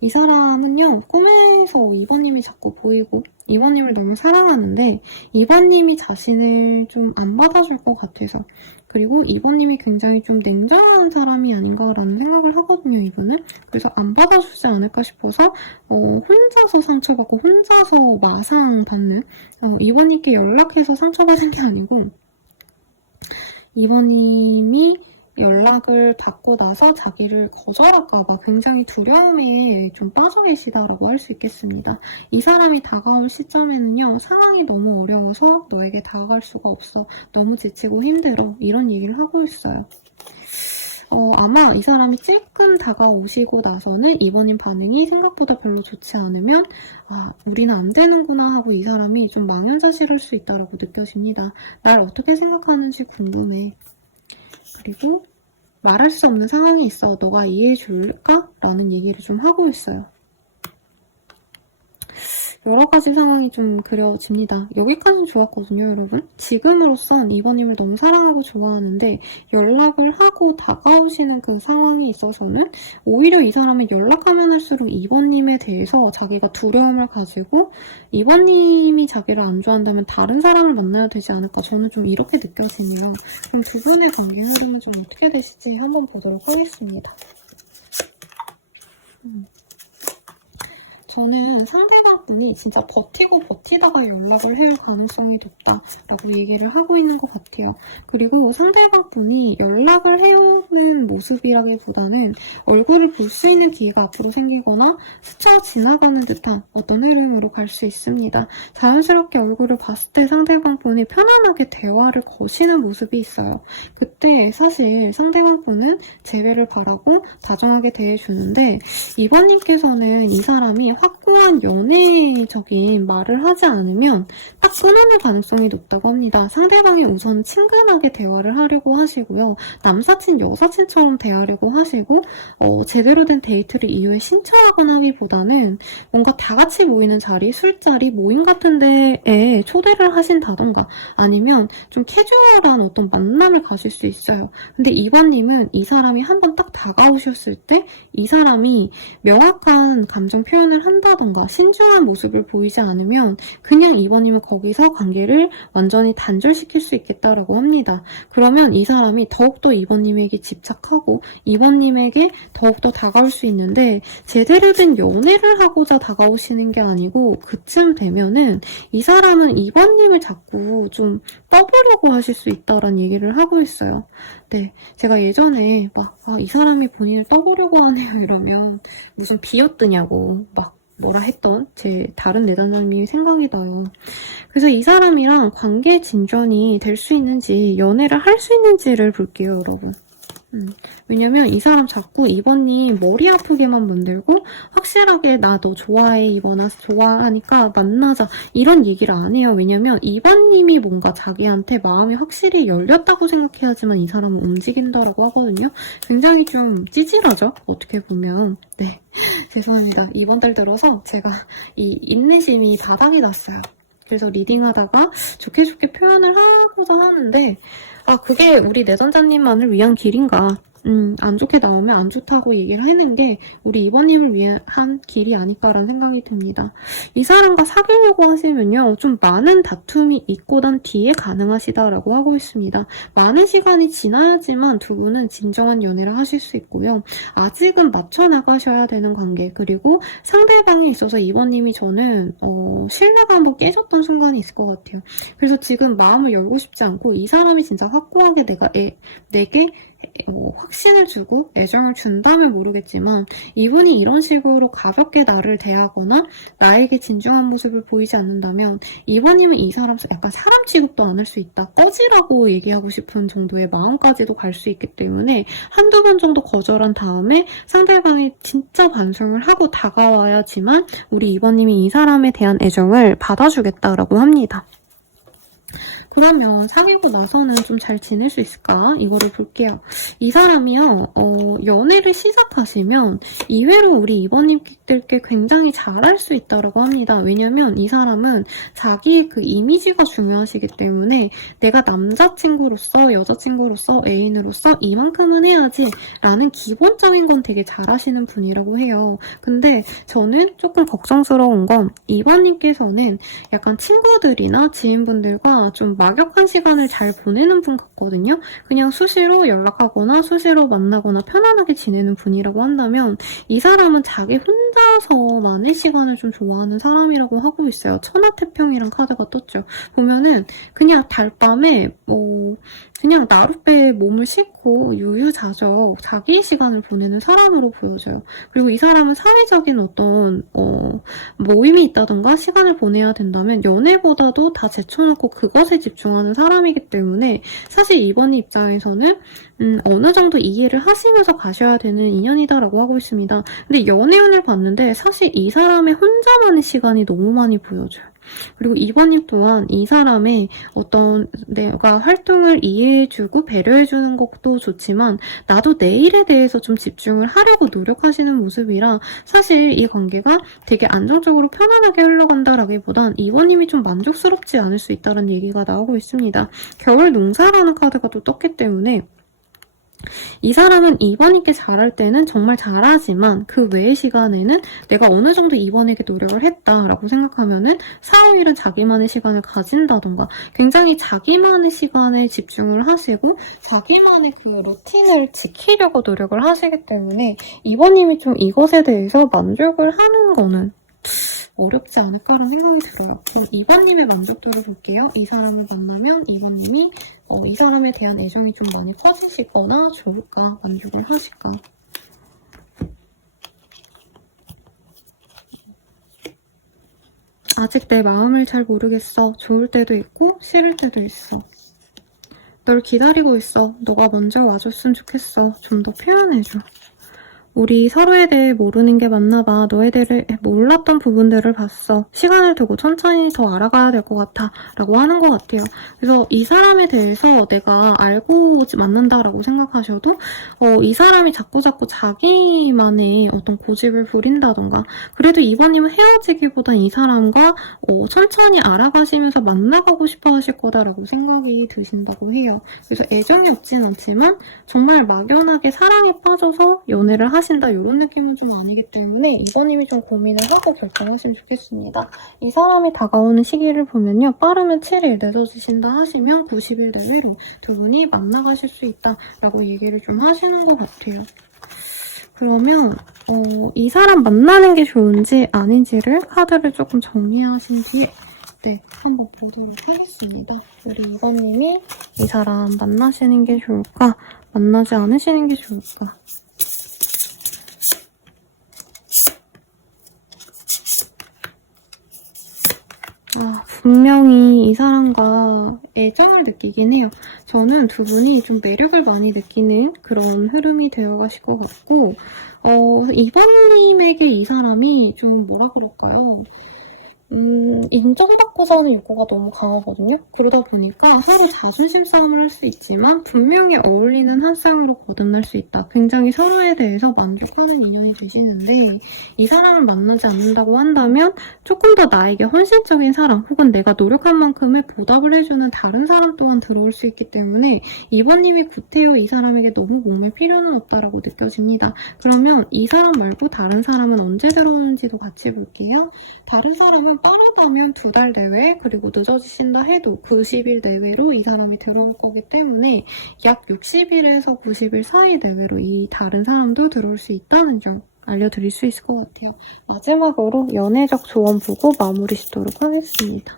이 사람은요, 꿈에서 이번님이 자꾸 보이고, 이번님을 너무 사랑하는데, 이번님이 자신을 좀 안 받아줄 것 같아서, 그리고 이번님이 굉장히 좀 냉정한 사람이 아닌가라는 생각을 하거든요, 이분은. 그래서 안 받아주지 않을까 싶어서, 혼자서 상처받고, 혼자서 마상받는, 이번님께 연락해서 상처받은 게 아니고, 이번님이 연락을 받고 나서 자기를 거절할까봐 굉장히 두려움에 좀 빠져 계시다라고 할 수 있겠습니다. 이 사람이 다가올 시점에는요, 상황이 너무 어려워서 너에게 다가갈 수가 없어. 너무 지치고 힘들어. 이런 얘기를 하고 있어요. 아마 이 사람이 찔끔 다가오시고 나서는 이번님 반응이 생각보다 별로 좋지 않으면 우리는 안 되는구나 하고 이 사람이 좀 망연자실할 수 있다고 느껴집니다. 날 어떻게 생각하는지 궁금해. 그리고 말할 수 없는 상황이 있어. 너가 이해해 줄까? 라는 얘기를 좀 하고 있어요. 여러 가지 상황이 좀 그려집니다. 여기까지는 좋았거든요, 여러분. 지금으로선 이번님을 너무 사랑하고 좋아하는데 연락을 하고 다가오시는 그 상황에 있어서는 오히려 이 사람이 연락하면 할수록 이번님에 대해서 자기가 두려움을 가지고 이번님이 자기를 안 좋아한다면 다른 사람을 만나야 되지 않을까, 저는 좀 이렇게 느껴지네요. 그럼 두 분의 관계 흐름은 좀 어떻게 되실지 한번 보도록 하겠습니다. 저는 상대방 분이 진짜 버티고 버티다가 연락을 할 가능성이 높다라고 얘기를 하고 있는 것 같아요. 그리고 상대방 분이 연락을 해오는 모습이라기보다는 얼굴을 볼 수 있는 기회가 앞으로 생기거나 스쳐 지나가는 듯한 어떤 흐름으로 갈 수 있습니다. 자연스럽게 얼굴을 봤을 때 상대방 분이 편안하게 대화를 거시는 모습이 있어요. 그때 사실 상대방 분은 재회를 바라고 다정하게 대해주는데 이번님께서는 이 사람이 확고한 연애적인 말을 하지 않으면 딱 끊어낼 가능성이 높다고 합니다. 상대방이 우선 친근하게 대화를 하려고 하시고요. 남사친, 여사친처럼 대하려고 하시고 제대로 된 데이트를 이후에 신청하거나 하기보다는 뭔가 다 같이 모이는 자리, 술자리, 모임 같은 데에 초대를 하신다던가 아니면 좀 캐주얼한 어떤 만남을 가질 수 있어요. 근데 이번님은 이 사람이 한번 딱 다가오셨을 때 이 사람이 명확한 감정 표현을 한다던가 신중한 모습을 보이지 않으면 그냥 이번님은 거기서 관계를 완전히 단절시킬 수 있겠다라고 합니다. 그러면 이 사람이 더욱더 이번님에게 집착하고 이번님에게 더욱더 다가올 수 있는데 제대로 된 연애를 하고자 다가오시는 게 아니고 그쯤 되면은 이 사람은 이번님을 자꾸 좀 떠보려고 하실 수 있다라는 얘기를 하고 있어요. 네, 제가 예전에 막 이 사람이 본인을 떠보려고 하네요 이러면 무슨 비었드냐고 막 뭐라 했던 제 다른 내담자님이 생각이 나요. 그래서 이 사람이랑 관계 진전이 될 수 있는지 연애를 할 수 있는지를 볼게요, 여러분. 왜냐면 이 사람 자꾸 이번님 머리 아프게만 만들고 확실하게 나 너 좋아해 이번아 좋아하니까 만나자 이런 얘기를 안 해요. 왜냐면 이번님이 뭔가 자기한테 마음이 확실히 열렸다고 생각해야지만 이 사람은 움직인다라고 하거든요. 굉장히 좀 찌질하죠? 어떻게 보면. 네, 죄송합니다. 이번 달 들어서 제가 이 인내심이 바닥이 났어요. 그래서 리딩하다가 좋게 표현을 하고자 하는데 그게 우리 내전자님만을 위한 길인가? 안 좋게 나오면 안 좋다고 얘기를 하는 게 우리 이번님을 위한 길이 아닐까라는 생각이 듭니다. 이 사람과 사귀려고 하시면요. 좀 많은 다툼이 있고 난 뒤에 가능하시다라고 하고 있습니다. 많은 시간이 지나야지만 두 분은 진정한 연애를 하실 수 있고요. 아직은 맞춰나가셔야 되는 관계 그리고 상대방에 있어서 이번님이 저는 신뢰가 한번 깨졌던 순간이 있을 것 같아요. 그래서 지금 마음을 열고 싶지 않고 이 사람이 진짜 확고하게 내게 확신을 주고 애정을 준다면 모르겠지만 이분이 이런 식으로 가볍게 나를 대하거나 나에게 진중한 모습을 보이지 않는다면 이번님은 이 사람 약간 사람 취급도 안 할 수 있다. 꺼지라고 얘기하고 싶은 정도의 마음까지도 갈 수 있기 때문에 한두 번 정도 거절한 다음에 상대방이 진짜 반성을 하고 다가와야지만 우리 이번님이 이 사람에 대한 애정을 받아주겠다라고 합니다. 그러면 사귀고 나서는 좀 잘 지낼 수 있을까? 이거를 볼게요. 이 사람이요, 연애를 시작하시면 이외로 우리 이번님들께 굉장히 잘할 수 있다고 합니다. 왜냐면 이 사람은 자기의 그 이미지가 중요하시기 때문에 내가 남자친구로서, 여자친구로서, 애인으로서 이만큼은 해야지 라는 기본적인 건 되게 잘하시는 분이라고 해요. 근데 저는 조금 걱정스러운 건 이번님께서는 약간 친구들이나 지인분들과 좀 막역한 시간을 잘 보내는 분 같거든요. 그냥 수시로 연락하거나 수시로 만나거나 편안하게 지내는 분이라고 한다면 이 사람은 자기 혼자서만의 시간을 좀 좋아하는 사람이라고 하고 있어요. 천하태평이란 카드가 떴죠. 보면은 그냥 달밤에 그냥 나룻배에 몸을 싣고 유유자적 자기의 시간을 보내는 사람으로 보여져요. 그리고 이 사람은 사회적인 어떤 모임이 있다던가 시간을 보내야 된다면 연애보다도 다 제쳐놓고 그것에 집중하는 사람이기 때문에 사실 이번 입장에서는 어느 정도 이해를 하시면서 가셔야 되는 인연이다라고 하고 있습니다. 근데 연애운을 봤는데 사실 이 사람의 혼자만의 시간이 너무 많이 보여져요. 그리고 2번님 또한 이 사람의 어떤 내가 활동을 이해해주고 배려해주는 것도 좋지만 나도 내 일에 대해서 좀 집중을 하려고 노력하시는 모습이라 사실 이 관계가 되게 안정적으로 편안하게 흘러간다라기보단 2번님이 좀 만족스럽지 않을 수 있다는 얘기가 나오고 있습니다. 겨울 농사라는 카드가 또 떴기 때문에 이 사람은 2번님께 잘할 때는 정말 잘하지만 그 외의 시간에는 내가 어느 정도 2번에게 노력을 했다라고 생각하면은 4, 5일은 자기만의 시간을 가진다던가 굉장히 자기만의 시간에 집중을 하시고 자기만의 그 루틴을 지키려고 노력을 하시기 때문에 2번님이 좀 이것에 대해서 만족을 하는 거는 어렵지 않을까라는 생각이 들어요. 그럼 2번님의 만족도를 볼게요. 이 사람을 만나면 2번님이 이 사람에 대한 애정이 좀 많이 커지시거나 좋을까? 만족을 하실까? 아직 내 마음을 잘 모르겠어. 좋을 때도 있고 싫을 때도 있어. 널 기다리고 있어. 너가 먼저 와줬으면 좋겠어. 좀 더 표현해줘. 우리 서로에 대해 모르는 게 맞나 봐. 너에 대해 몰랐던 부분들을 봤어. 시간을 두고 천천히 더 알아가야 될 것 같아. 라고 하는 것 같아요. 그래서 이 사람에 대해서 내가 알고 만난다라고 생각하셔도 이 사람이 자꾸자꾸 자기만의 어떤 고집을 부린다던가 그래도 이번님은 헤어지기보단 이 사람과 천천히 알아가시면서 만나가고 싶어 하실 거다라고 생각이 드신다고 해요. 그래서 애정이 없진 않지만 정말 막연하게 사랑에 빠져서 연애를 하신다 이런 느낌은 좀 아니기 때문에 이번님이 좀 고민을 하고 결정하시면 좋겠습니다. 이 사람이 다가오는 시기를 보면요. 빠르면 7일, 늦어지신다 하시면 90일 내외로 두 분이 만나가실 수 있다라고 얘기를 좀 하시는 것 같아요. 그러면 이 사람 만나는 게 좋은지 아닌지를 카드를 조금 정리하신 뒤에 한번 보도록 하겠습니다. 우리 2번님이 이 사람 만나시는 게 좋을까? 만나지 않으시는 게 좋을까? 분명히 이 사람과 애정을 느끼긴 해요. 저는 두 분이 좀 매력을 많이 느끼는 그런 흐름이 되어가실 것 같고 2번님에게 이 사람이 좀 뭐라 그럴까요? 인정받고 사는 욕구가 너무 강하거든요. 그러다 보니까 서로 자존심 싸움을 할 수 있지만 분명히 어울리는 한 쌍으로 거듭날 수 있다. 굉장히 서로에 대해서 만족하는 인연이 되시는데 이 사람을 만나지 않는다고 한다면 조금 더 나에게 헌신적인 사람 혹은 내가 노력한 만큼의 보답을 해주는 다른 사람 또한 들어올 수 있기 때문에 2번님이 구태여 이 사람에게 너무 목맬 필요는 없다라고 느껴집니다. 그러면 이 사람 말고 다른 사람은 언제 들어오는지도 같이 볼게요. 다른 사람은 빠르다면 2달 내외 그리고 늦어지신다 해도 90일 내외로 이 사람이 들어올 거기 때문에 약 60일에서 90일 사이 내외로 이 다른 사람도 들어올 수 있다는 점 알려드릴 수 있을 것 같아요. 마지막으로 연애적 조언 보고 마무리 짓도록 하겠습니다.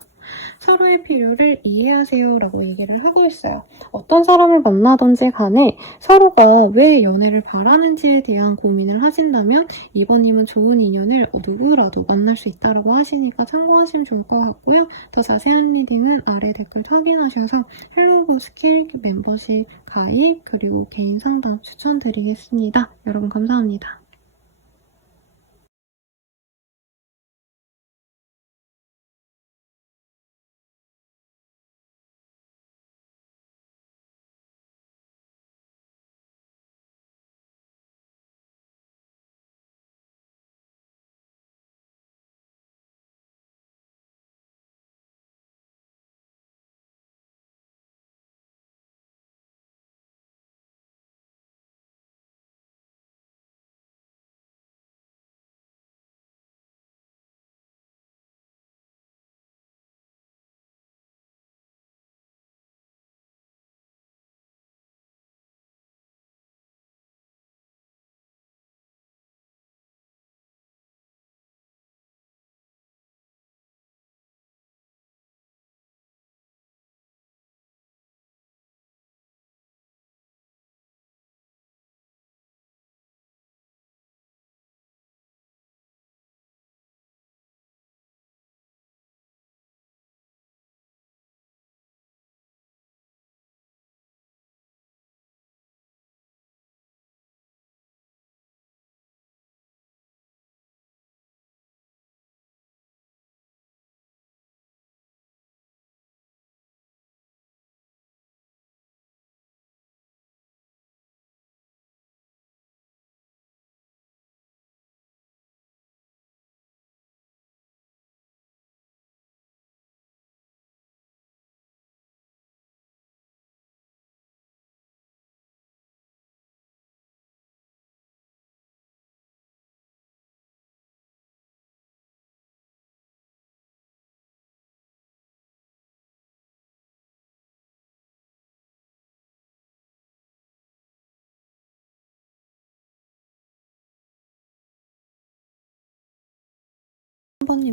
서로의 필요를 이해하세요 라고 얘기를 하고 있어요. 어떤 사람을 만나든지 간에 서로가 왜 연애를 바라는지에 대한 고민을 하신다면 2번님은 좋은 인연을 누구라도 만날 수 있다고 하시니까 참고하시면 좋을 것 같고요. 더 자세한 리딩은 아래 댓글 확인하셔서 헬로우 스킬 멤버십 가입 그리고 개인 상담 추천드리겠습니다. 여러분 감사합니다.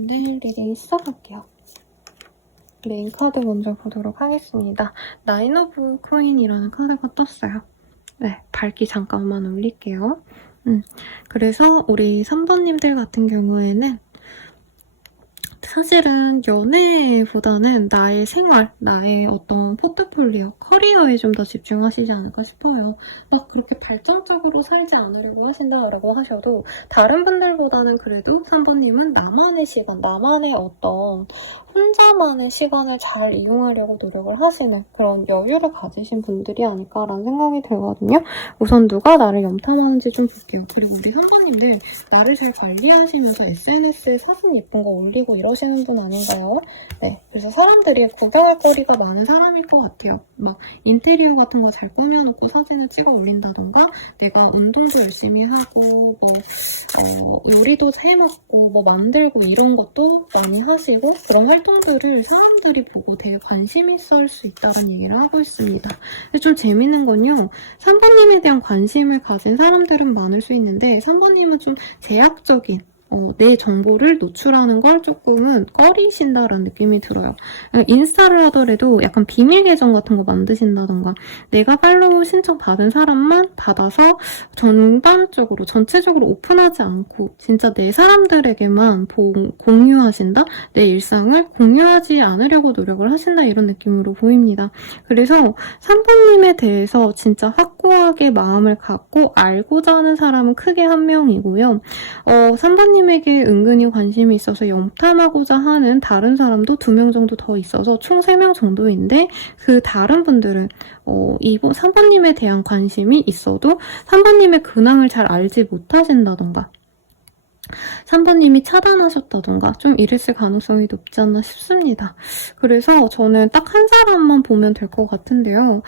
3번님들 리딩 시작할게요. 메인 카드 먼저 보도록 하겠습니다. 나인 오브 코인이라는 카드가 떴어요. 네, 밝기 잠깐만 올릴게요. 그래서 우리 3번님들 같은 경우에는 사실은 연애보다는 나의 생활, 나의 어떤 포트폴리오, 커리어에 좀 더 집중하시지 않을까 싶어요. 막 그렇게 발전적으로 살지 않으려고 하신다라고 하셔도 다른 분들보다는 그래도 3번님은 나만의 시간, 나만의 어떤 혼자만의 시간을 잘 이용하려고 노력을 하시는 그런 여유를 가지신 분들이 아닐까라는 생각이 들거든요. 우선 누가 나를 염탐하는지 좀 볼게요. 그리고 우리 3번님들 나를 잘 관리하시면서 SNS에 사진 예쁜 거 올리고 이러시는 분 아닌가요? 네, 그래서 사람들이 구경할 거리가 많은 사람일 것 같아요. 막 인테리어 같은 거 잘 꾸며놓고 사진을 찍어 올린다던가 내가 운동도 열심히 하고 요리도 해먹고 뭐 만들고 이런 것도 많이 하시고 그런 활동들을 사람들이 보고 되게 관심 있어 할 수 있다는 얘기를 하고 있습니다. 근데 좀 재밌는 건요. 3번님에 대한 관심을 가진 사람들은 많을 수 있는데 3번님은 좀 제약적인 내 정보를 노출하는 걸 조금은 꺼리신다라는 느낌이 들어요. 인스타를 하더라도 약간 비밀 계정 같은 거 만드신다던가 내가 팔로우 신청 받은 사람만 받아서 전체적으로 오픈하지 않고 진짜 내 사람들에게만 공유하신다? 내 일상을 공유하지 않으려고 노력을 하신다 이런 느낌으로 보입니다. 그래서 3번님에 대해서 진짜 확고하게 마음을 갖고 알고자 하는 사람은 크게 한 명이고요. 3번님 에게 은근히 관심이 있어서 염탐하고자 하는 다른 사람도 2명 정도 더 있어서 총 3명 정도인데 그 다른 분들은 3번님에 대한 관심이 있어도 3번님의 근황을 잘 알지 못하신다던가 3번님이 차단하셨다던가 좀 이랬을 가능성이 높지 않나 싶습니다. 그래서 저는 딱 한 사람만 보면 될 것 같은데요.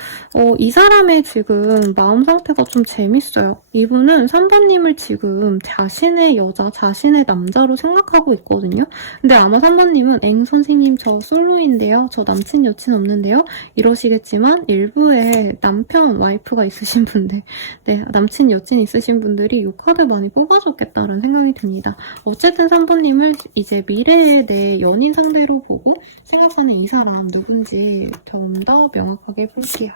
이 사람의 지금 마음 상태가 좀 재밌어요. 이분은 3번님을 지금 자신의 여자, 자신의 남자로 생각하고 있거든요. 근데 아마 3번님은 선생님 저 솔로인데요. 저 남친 여친 없는데요. 이러시겠지만 일부에 남편, 와이프가 있으신 분들 네, 남친 여친 있으신 분들이 이 카드 많이 뽑아줬겠다는 생각이 듭니다. 어쨌든 3번님을 이제 미래의 내 연인 상대로 보고 생각하는 이 사람 누군지 좀 더 명확하게 볼게요.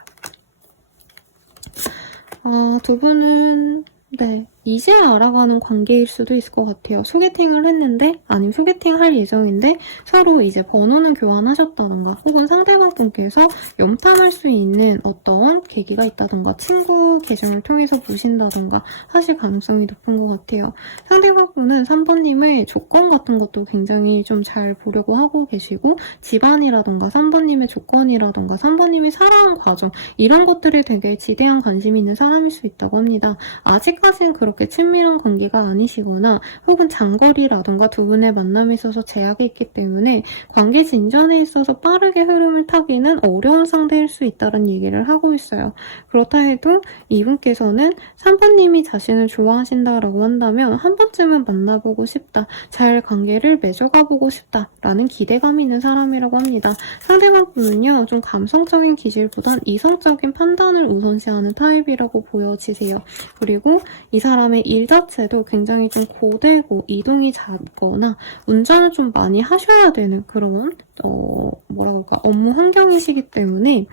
두 분은 네, 이제 알아가는 관계일 수도 있을 것 같아요. 소개팅을 했는데 아니면 소개팅할 예정인데 서로 이제 번호는 교환하셨다던가 혹은 상대방 분께서 염탐할 수 있는 어떤 계기가 있다던가 친구 계정을 통해서 보신다던가 하실 가능성이 높은 것 같아요. 상대방 분은 3번님의 조건 같은 것도 굉장히 좀 잘 보려고 하고 계시고 집안이라던가 3번님의 조건이라던가 3번님이 살아온 과정 이런 것들에 되게 지대한 관심이 있는 사람일 수 있다고 합니다. 아직까지는 그렇게 친밀한 관계가 아니시거나 혹은 장거리라던가 두 분의 만남에 있어서 제약이 있기 때문에 관계 진전에 있어서 빠르게 흐름을 타기는 어려운 상대일 수 있다는 얘기를 하고 있어요. 그렇다 해도 이분께서는 3번님이 자신을 좋아하신다라고 한다면 한 번쯤은 만나보고 싶다. 잘 관계를 맺어가보고 싶다라는 기대감이 있는 사람이라고 합니다. 상대방 분은요. 좀 감성적인 기질보단 이성적인 판단을 우선시하는 타입이라고 보여지세요. 그리고 이 사람의 일 자체도 굉장히 좀 고되고 이동이 잦거나 운전을 좀 많이 하셔야 되는 그런 업무 환경이시기 때문에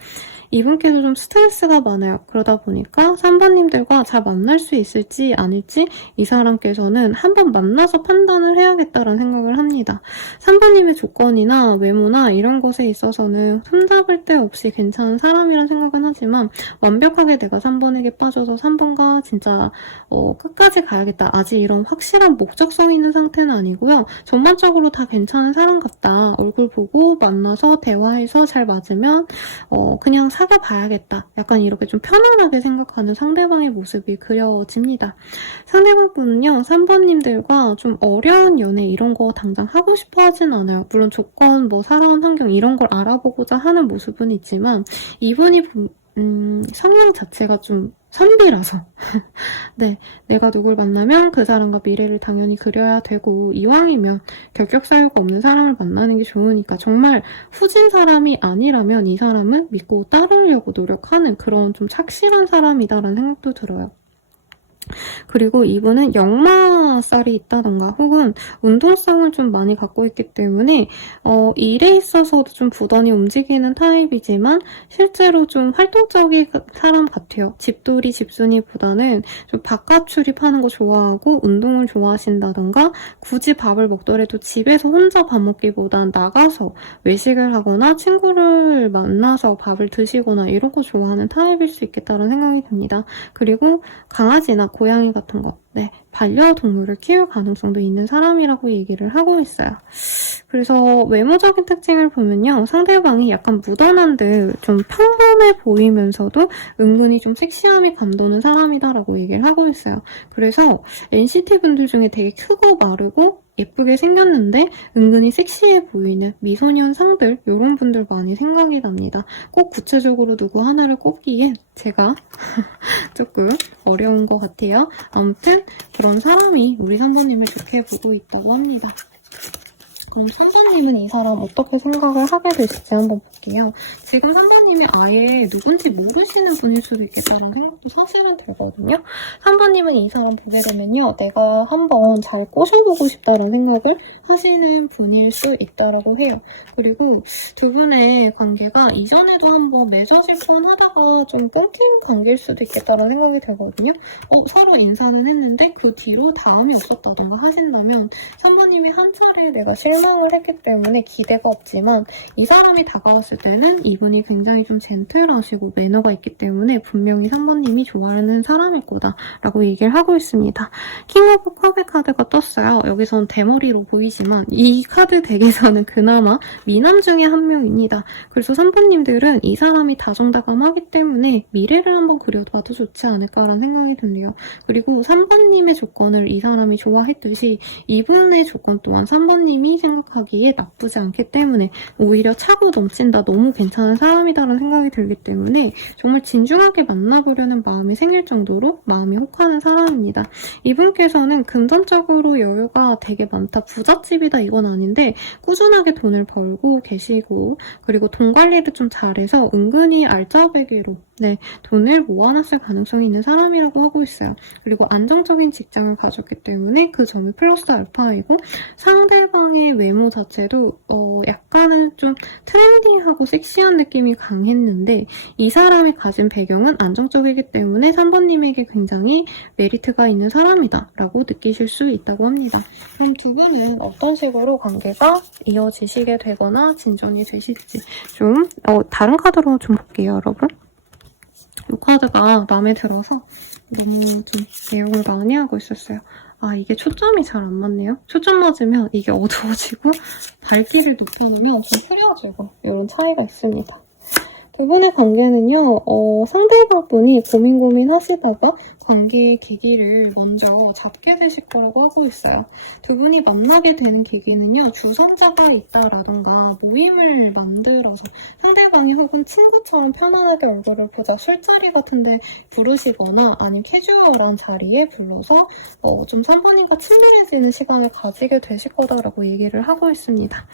이분께서 좀 스트레스가 많아요. 그러다 보니까 3번님들과 잘 만날 수 있을지 아닐지 이 사람께서는 한번 만나서 판단을 해야겠다라는 생각을 합니다. 3번님의 조건이나 외모나 이런 것에 있어서는 흠잡을 데 없이 괜찮은 사람이란 생각은 하지만 완벽하게 내가 3번에게 빠져서 3번과 진짜 끝까지 가야겠다. 아직 이런 확실한 목적성 있는 상태는 아니고요. 전반적으로 다 괜찮은 사람 같다. 얼굴 보고 만나서 대화해서 잘 맞으면 그냥 사귀어봐야겠다. 약간 이렇게 좀 편안하게 생각하는 상대방의 모습이 그려집니다. 상대방 분은요. 3번님들과 좀 어려운 연애 이런 거 당장 하고 싶어 하진 않아요. 물론 조건, 살아온 환경 이런 걸 알아보고자 하는 모습은 있지만 이분이 성향 자체가 좀 선비라서 네, 내가 누굴 만나면 그 사람과 미래를 당연히 그려야 되고 이왕이면 결격 사유가 없는 사람을 만나는 게 좋으니까 정말 후진 사람이 아니라면 이 사람은 믿고 따르려고 노력하는 그런 좀 착실한 사람이다라는 생각도 들어요. 그리고 이분은 역마살이 있다던가 혹은 운동성을 좀 많이 갖고 있기 때문에 일에 있어서도 좀 부단히 움직이는 타입이지만 실제로 좀 활동적인 사람 같아요. 집돌이 집순이보다는 좀 바깥 출입하는 거 좋아하고 운동을 좋아하신다던가 굳이 밥을 먹더라도 집에서 혼자 밥 먹기보단 나가서 외식을 하거나 친구를 만나서 밥을 드시거나 이런 거 좋아하는 타입일 수 있겠다는 생각이 듭니다. 그리고 강아지나 고양이 같은 거, 네, 반려동물을 키울 가능성도 있는 사람이라고 얘기를 하고 있어요. 그래서 외모적인 특징을 보면요, 상대방이 약간 무던한 듯 좀 평범해 보이면서도 은근히 좀 섹시함이 감도는 사람이다라고 얘기를 하고 있어요. 그래서 NCT 분들 중에 되게 크고 마르고 예쁘게 생겼는데 은근히 섹시해 보이는 미소년 상들 이런 분들 많이 생각이 납니다. 꼭 구체적으로 누구 하나를 꼽기엔 제가 조금 어려운 것 같아요. 아무튼 그런 사람이 우리 3번님을 좋게 보고 있다고 합니다. 그럼 3번님은 이 사람 어떻게 생각을 하게 되실지 한번 볼게요. 지금 3번님이 아예 누군지 모르시는 분일 수도 있겠다는 생각도 사실은 들거든요. 3번님은 이 사람 보게 되면요, 내가 한번 잘 꼬셔보고 싶다는 생각을 하시는 분일 수 있다고 해요. 그리고 두 분의 관계가 이전에도 한번 맺어질 뻔하다가 좀 끊긴 관계일 수도 있겠다는 생각이 들거든요. 서로 인사는 했는데 그 뒤로 다음이 없었다던가 하신다면 3번님이 한 차례 내가 실망을 했기 때문에 기대가 없지만 이 사람이 다가왔을 때는 이분이 굉장히 좀 젠틀하시고 매너가 있기 때문에 분명히 3번님이 좋아하는 사람일 거다라고 얘기를 하고 있습니다. 킹 오브 컵의 카드가 떴어요. 여기선 대머리로 보이지만 이 카드 덱에서는 그나마 미남 중에 한 명입니다. 그래서 3번님들은 이 사람이 다정다감하기 때문에 미래를 한번 그려봐도 좋지 않을까라는 생각이 드네요. 그리고 3번님의 조건을 이 사람이 좋아했듯이 이분의 조건 또한 3번님이 생각하기에 나쁘지 않기 때문에 오히려 차고 넘친다, 너무 괜찮은 사람이다라는 생각이 들기 때문에 정말 진중하게 만나보려는 마음이 생길 정도로 마음이 혹하는 사람입니다. 이분께서는 금전적으로 여유가 되게 많다, 부잣집이다 이건 아닌데 꾸준하게 돈을 벌고 계시고 그리고 돈 관리를 좀 잘해서 은근히 알짜배기로 돈을 모아놨을 가능성이 있는 사람이라고 하고 있어요. 그리고 안정적인 직장을 가졌기 때문에 그 점이 플러스 알파이고 상대방의 외모 자체도 약간은 좀 트렌디하고 섹시한 느낌이 강했는데 이 사람이 가진 배경은 안정적이기 때문에 3번님에게 굉장히 메리트가 있는 사람이다 라고 느끼실 수 있다고 합니다. 그럼 두 분은 어떤 식으로 관계가 이어지시게 되거나 진전이 되실지 좀 다른 카드로 좀 볼게요, 여러분. 이 카드가 마음에 들어서 너무 좀 내용을 많이 하고 있었어요. 이게 초점이 잘 안 맞네요. 초점 맞으면 이게 어두워지고 밝기를 높여놓으면 좀 흐려지고 이런 차이가 있습니다. 두 분의 관계는요, 상대방 분이 고민 하시다가 관계의 계기를 먼저 잡게 되실 거라고 하고 있어요. 두 분이 만나게 되는 계기는요, 주선자가 있다라던가 모임을 만들어서 상대방이 혹은 친구처럼 편안하게 얼굴을 보자 술자리 같은데 부르시거나 아니면 캐주얼한 자리에 불러서 좀 3번님과 친밀해지는 시간을 가지게 되실 거다라고 얘기를 하고 있습니다.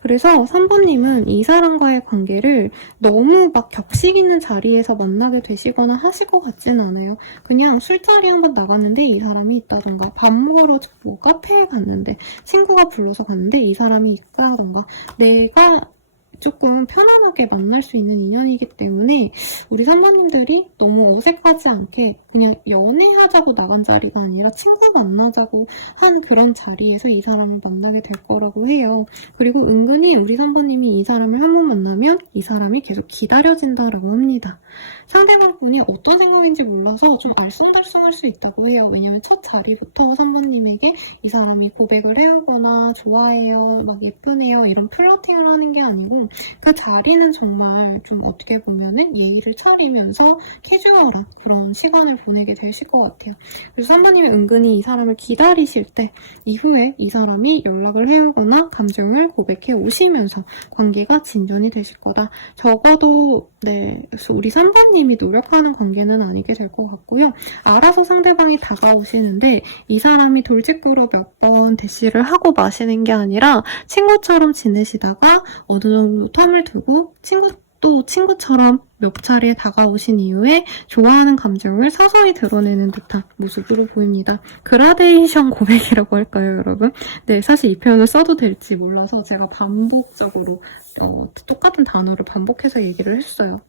그래서 3번님은 이 사람과의 관계를 너무 막 격식 있는 자리에서 만나게 되시거나 하실 것 같지는 않아요. 그냥 술자리 한번 나갔는데 이 사람이 있다던가 밥 먹으러 뭐 카페에 갔는데 친구가 불러서 갔는데 이 사람이 있다던가 내가 조금 편안하게 만날 수 있는 인연이기 때문에 우리 3번님들이 너무 어색하지 않게 그냥 연애하자고 나간 자리가 아니라 친구 만나자고 한 그런 자리에서 이 사람을 만나게 될 거라고 해요. 그리고 은근히 우리 3번님이 이 사람을 한 번 만나면 이 사람이 계속 기다려진다라고 합니다. 상대방 분이 어떤 생각인지 몰라서 좀 알쏭달쏭할 수 있다고 해요. 왜냐면 첫 자리부터 3번님에게 이 사람이 고백을 해오거나 좋아해요, 막 예쁘네요 이런 플러팅을 하는 게 아니고 그 자리는 정말 좀 어떻게 보면은 예의를 차리면서 캐주얼한 그런 시간을 보내게 되실 것 같아요. 그래서 3번님이 은근히 이 사람을 기다리실 때 이후에 이 사람이 연락을 해오거나 감정을 고백해 오시면서 관계가 진전이 되실 거다. 적어도 그래서 우리 3번님이 노력하는 관계는 아니게 될 것 같고요. 알아서 상대방이 다가오시는데 이 사람이 돌직구로 몇 번 대시를 하고 마시는 게 아니라 친구처럼 지내시다가 어느 정도 텀을 두고 친구 또 친구처럼 몇 차례 다가오신 이후에 좋아하는 감정을 서서히 드러내는 듯한 모습으로 보입니다. 그라데이션 고백이라고 할까요, 여러분? 네, 사실 이 표현을 써도 될지 몰라서 제가 반복적으로 똑같은 단어를 반복해서 얘기를 했어요.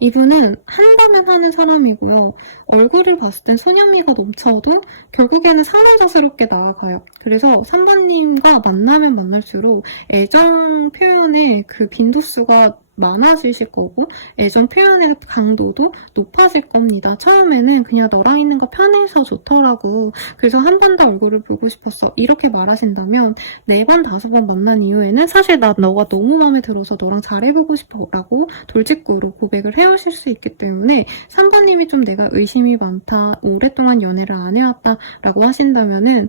이분은 한다면 하는 사람이고요. 얼굴을 봤을 땐 소년미가 넘쳐도 결국에는 상남자스럽게 나아가요. 그래서 3번님과 만나면 만날수록 애정 표현의 그 빈도수가 많아지실 거고 애정 표현의 강도도 높아질 겁니다. 처음에는 그냥 너랑 있는 거 편해서 좋더라고. 그래서 한 번 더 얼굴을 보고 싶었어. 이렇게 말하신다면 4번, 5번 만난 이후에는 사실 나 너가 너무 마음에 들어서 너랑 잘해보고 싶어 라고 돌직구로 고백을 해오실 수 있기 때문에 3번님이 좀 내가 의심이 많다, 오랫동안 연애를 안 해왔다 라고 하신다면은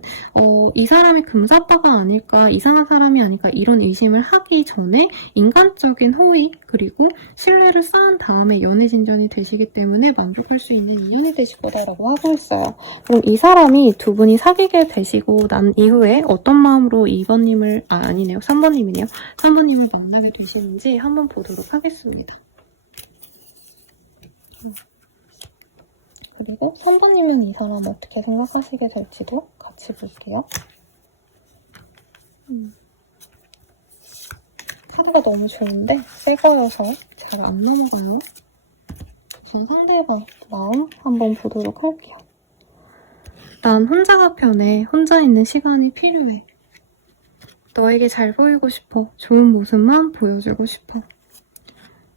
이 사람이 금사빠가 아닐까, 이상한 사람이 아닐까 이런 의심을 하기 전에 인간적인 호의 그리고 신뢰를 쌓은 다음에 연애 진전이 되시기 때문에 만족할 수 있는 인연이 되실 거다라고 하고 있어요. 그럼 이 사람이 두 분이 사귀게 되시고 난 이후에 어떤 마음으로 2번님을 아니네요. 3번님이네요. 3번님을 만나게 되시는지 한번 보도록 하겠습니다. 그리고 3번님은 이 사람 어떻게 생각하시게 될지도 같이 볼게요. 카드가 너무 좋은데 새 거여서 잘 안 넘어가요. 전 상대방 마음 한번 보도록 할게요. 난 혼자가 편해. 혼자 있는 시간이 필요해. 너에게 잘 보이고 싶어. 좋은 모습만 보여주고 싶어.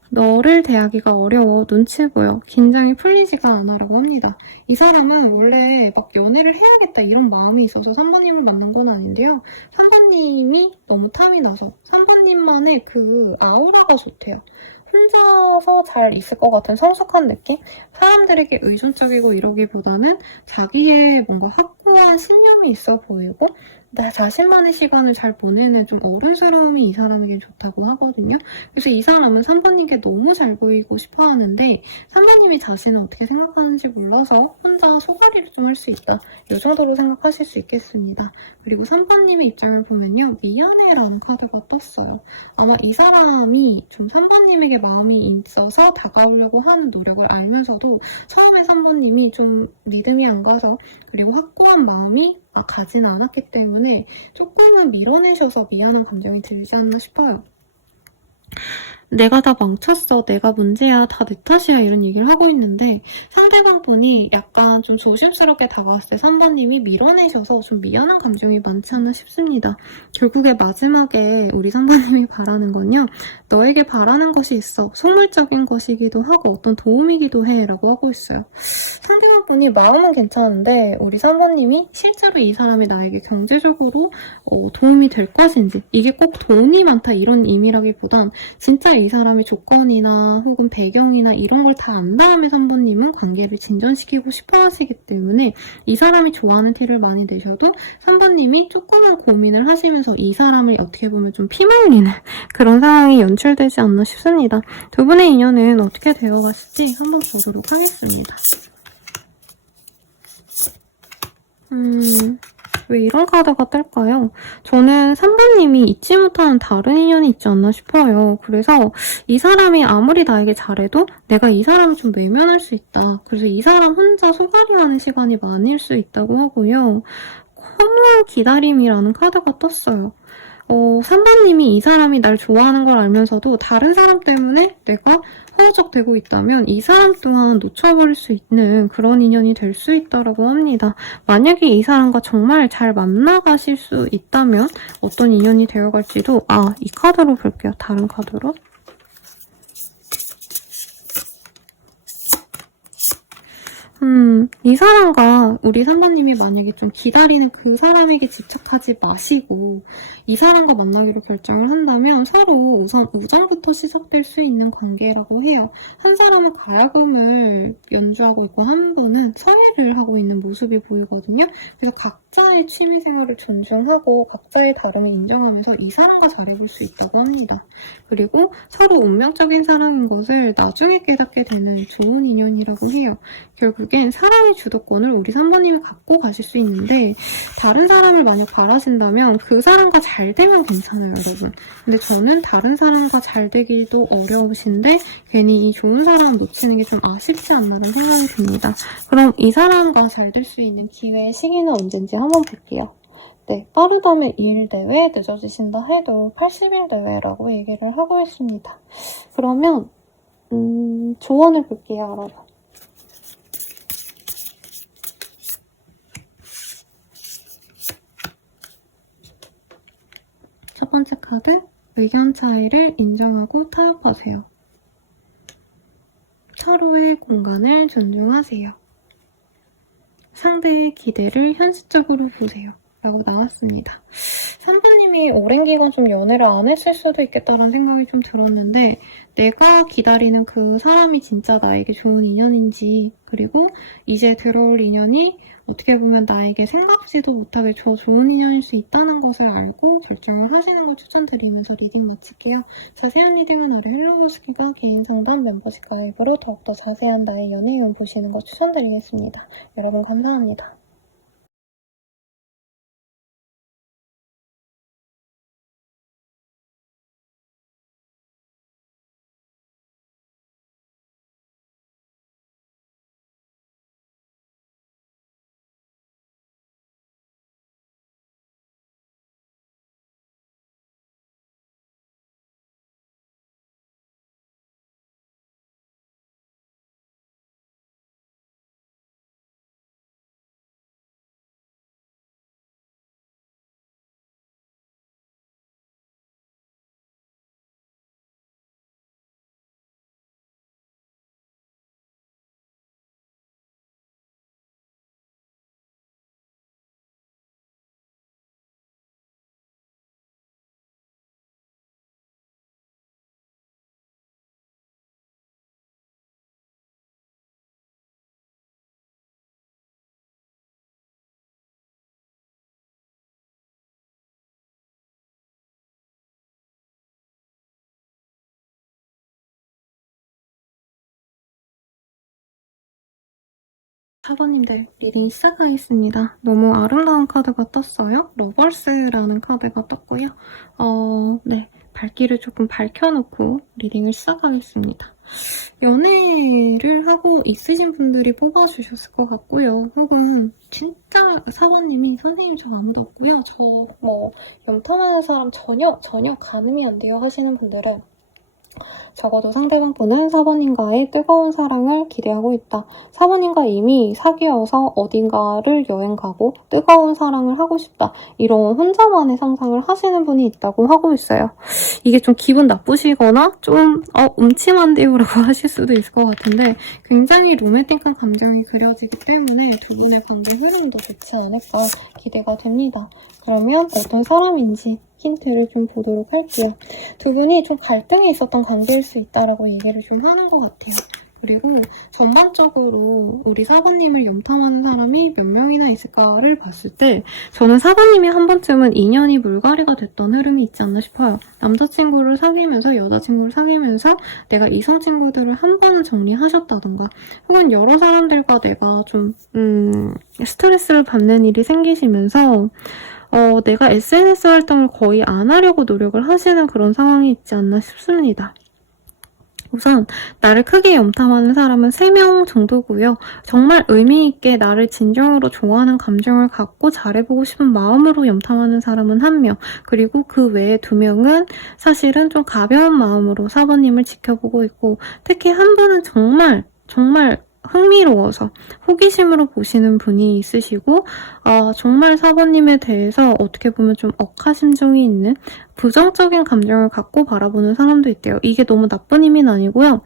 너를 대하기가 어려워. 눈치 보여. 긴장이 풀리지가 않아 라고 합니다. 이 사람은 원래 막 연애를 해야겠다 이런 마음이 있어서 3번님을 만난 건 아닌데요. 3번님이 너무 탐이 나서 3번님만의 그 아우라가 좋대요. 혼자서 잘 있을 것 같은 성숙한 느낌? 사람들에게 의존적이고 이러기보다는 자기의 뭔가 확고한 신념이 있어 보이고 나 자신만의 시간을 잘 보내는 좀 어른스러움이 이 사람에겐 좋다고 하거든요. 그래서 이 사람은 3번님께 너무 잘 보이고 싶어 하는데 3번님이 자신을 어떻게 생각하는지 몰라서 혼자 소갈이를 좀 할 수 있다. 이 정도로 생각하실 수 있겠습니다. 그리고 3번님의 입장을 보면요. 미안해라는 카드가 떴어요. 아마 이 사람이 좀 3번님에게 마음이 있어서 다가오려고 하는 노력을 알면서도 처음에 3번님이 좀 믿음이 안 가서 그리고 확고한 마음이 가진 않았기 때문에 조금은 밀어내셔서 미안한 감정이 들지 않나 싶어요. 내가 다 망쳤어. 내가 문제야. 다 내 탓이야. 이런 얘기를 하고 있는데 상대방 분이 약간 좀 조심스럽게 다가왔을 때 3번님이 밀어내셔서 좀 미안한 감정이 많지 않나 싶습니다. 결국에 마지막에 우리 3번님이 바라는 건요. 너에게 바라는 것이 있어. 속물적인 것이기도 하고 어떤 도움이기도 해. 라고 하고 있어요. 상대방 분이 마음은 괜찮은데 우리 3번님이 실제로 이 사람이 나에게 경제적으로 도움이 될 것인지 이게 꼭 돈이 많다 이런 의미라기보단 진짜 이 사람의 조건이나 혹은 배경이나 이런 걸 다 안 다음에 3번님은 관계를 진전시키고 싶어 하시기 때문에 이 사람이 좋아하는 티를 많이 내셔도 3번님이 조금은 고민을 하시면서 이 사람을 어떻게 보면 좀 피말리는 그런 상황이 연출되지 않나 싶습니다. 두 분의 인연은 어떻게 되어갔을지 한번 보도록 하겠습니다. 왜 이런 카드가 뜰까요? 저는 3번님이 잊지 못하는 다른 인연이 있지 않나 싶어요. 그래서 이 사람이 아무리 나에게 잘해도 내가 이 사람을 좀 외면할 수 있다. 그래서 이 사람 혼자 소갈이하는 시간이 많을 수 있다고 하고요. 허무한 기다림이라는 카드가 떴어요. 3번님이 이 사람이 날 좋아하는 걸 알면서도 다른 사람 때문에 내가 허우적대고 있다면 이 사람 또한 놓쳐버릴 수 있는 그런 인연이 될 수 있다고 합니다. 만약에 이 사람과 정말 잘 만나가실 수 있다면 어떤 인연이 되어갈지도 이 카드로 볼게요. 다른 카드로. 이 사람과 우리 3번님이 만약에 좀 기다리는 그 사람에게 집착하지 마시고 이 사람과 만나기로 결정을 한다면 서로 우선 우정부터 시작될 수 있는 관계라고 해요. 한 사람은 가야금을 연주하고 있고 한 분은 서예를 하고 있는 모습이 보이거든요. 그래서 각자의 취미생활을 존중하고 각자의 다름을 인정하면서 이 사람과 잘해볼 수 있다고 합니다. 그리고 서로 운명적인 사랑인 것을 나중에 깨닫게 되는 좋은 인연이라고 해요. 결국 결국엔 사랑의 주도권을 우리 3번님이 갖고 가실 수 있는데 다른 사람을 만약 바라신다면 그 사람과 잘 되면 괜찮아요, 여러분. 근데 저는 다른 사람과 잘 되기도 어려우신데 괜히 이 좋은 사람을 놓치는 게 좀 아쉽지 않나라는 생각이 듭니다. 그럼 이 사람과 잘 될 수 있는 기회의 시기는 언젠지 한번 볼게요. 네, 빠르다면 2일 대회, 늦어지신다 해도 80일 대회라고 얘기를 하고 있습니다. 그러면 조언을 볼게요, 여러분. 첫 번째 카드, 의견 차이를 인정하고 타협하세요. 서로의 공간을 존중하세요. 상대의 기대를 현실적으로 보세요. 라고 나왔습니다. 3번님이 오랜 기간 좀 연애를 안 했을 수도 있겠다는 생각이 좀 들었는데 내가 기다리는 그 사람이 진짜 나에게 좋은 인연인지 그리고 이제 들어올 인연이 어떻게 보면 나에게 생각지도 못하게 좋은 인연일 수 있다는 것을 알고 결정을 하시는 걸 추천드리면서 리딩 마칠게요. 자세한 리딩은 아래 헬로버스키가 개인 상담 멤버십 가입으로 더욱더 자세한 나의 연애운 보시는 거 추천드리겠습니다. 여러분 감사합니다. 사번님들 리딩 시작하겠습니다. 너무 아름다운 카드가 떴어요. 러벌스라는 카드가 떴고요. 네, 밝기를 조금 밝혀놓고 리딩을 시작하겠습니다. 연애를 하고 있으신 분들이 뽑아주셨을 것 같고요. 혹은 진짜 사번님이 선생님 저 아무도 없고요. 저 염탐하는 사람 전혀 가늠이 안 돼요 하시는 분들은 적어도 상대방분은 사번님과의 뜨거운 사랑을 기대하고 있다. 사번님과 이미 사귀어서 어딘가를 여행 가고 뜨거운 사랑을 하고 싶다. 이런 혼자만의 상상을 하시는 분이 있다고 하고 있어요. 이게 좀 기분 나쁘시거나 좀 음침한데요 라고 하실 수도 있을 것 같은데 굉장히 로맨틱한 감정이 그려지기 때문에 두 분의 관계 흐름도 좋지 않을까 기대가 됩니다. 그러면 어떤 사람인지 힌트를 좀 보도록 할게요. 두 분이 좀 갈등이 있었던 관계일 수 있다라고 얘기를 좀 하는 것 같아요. 그리고 전반적으로 우리 사번님을 염탐하는 사람이 몇 명이나 있을까를 봤을 때 저는 사번님이 한 번쯤은 인연이 물갈이가 됐던 흐름이 있지 않나 싶어요. 남자친구를 사귀면서 여자친구를 사귀면서 내가 이성 친구들을 한 번은 정리하셨다던가 혹은 여러 사람들과 내가 좀 스트레스를 받는 일이 생기시면서 내가 SNS 활동을 거의 안 하려고 노력을 하시는 그런 상황이 있지 않나 싶습니다. 우선 나를 크게 염탐하는 사람은 3명 정도고요. 정말 의미있게 나를 진정으로 좋아하는 감정을 갖고 잘해보고 싶은 마음으로 염탐하는 사람은 1명. 그리고 그 외에 2명은 사실은 좀 가벼운 마음으로 사번님을 지켜보고 있고 특히 한 분은 정말 흥미로워서 호기심으로 보시는 분이 있으시고 정말 사번님에 대해서 어떻게 보면 좀 억하심정이 있는 부정적인 감정을 갖고 바라보는 사람도 있대요. 이게 너무 나쁜 의미는 아니고요.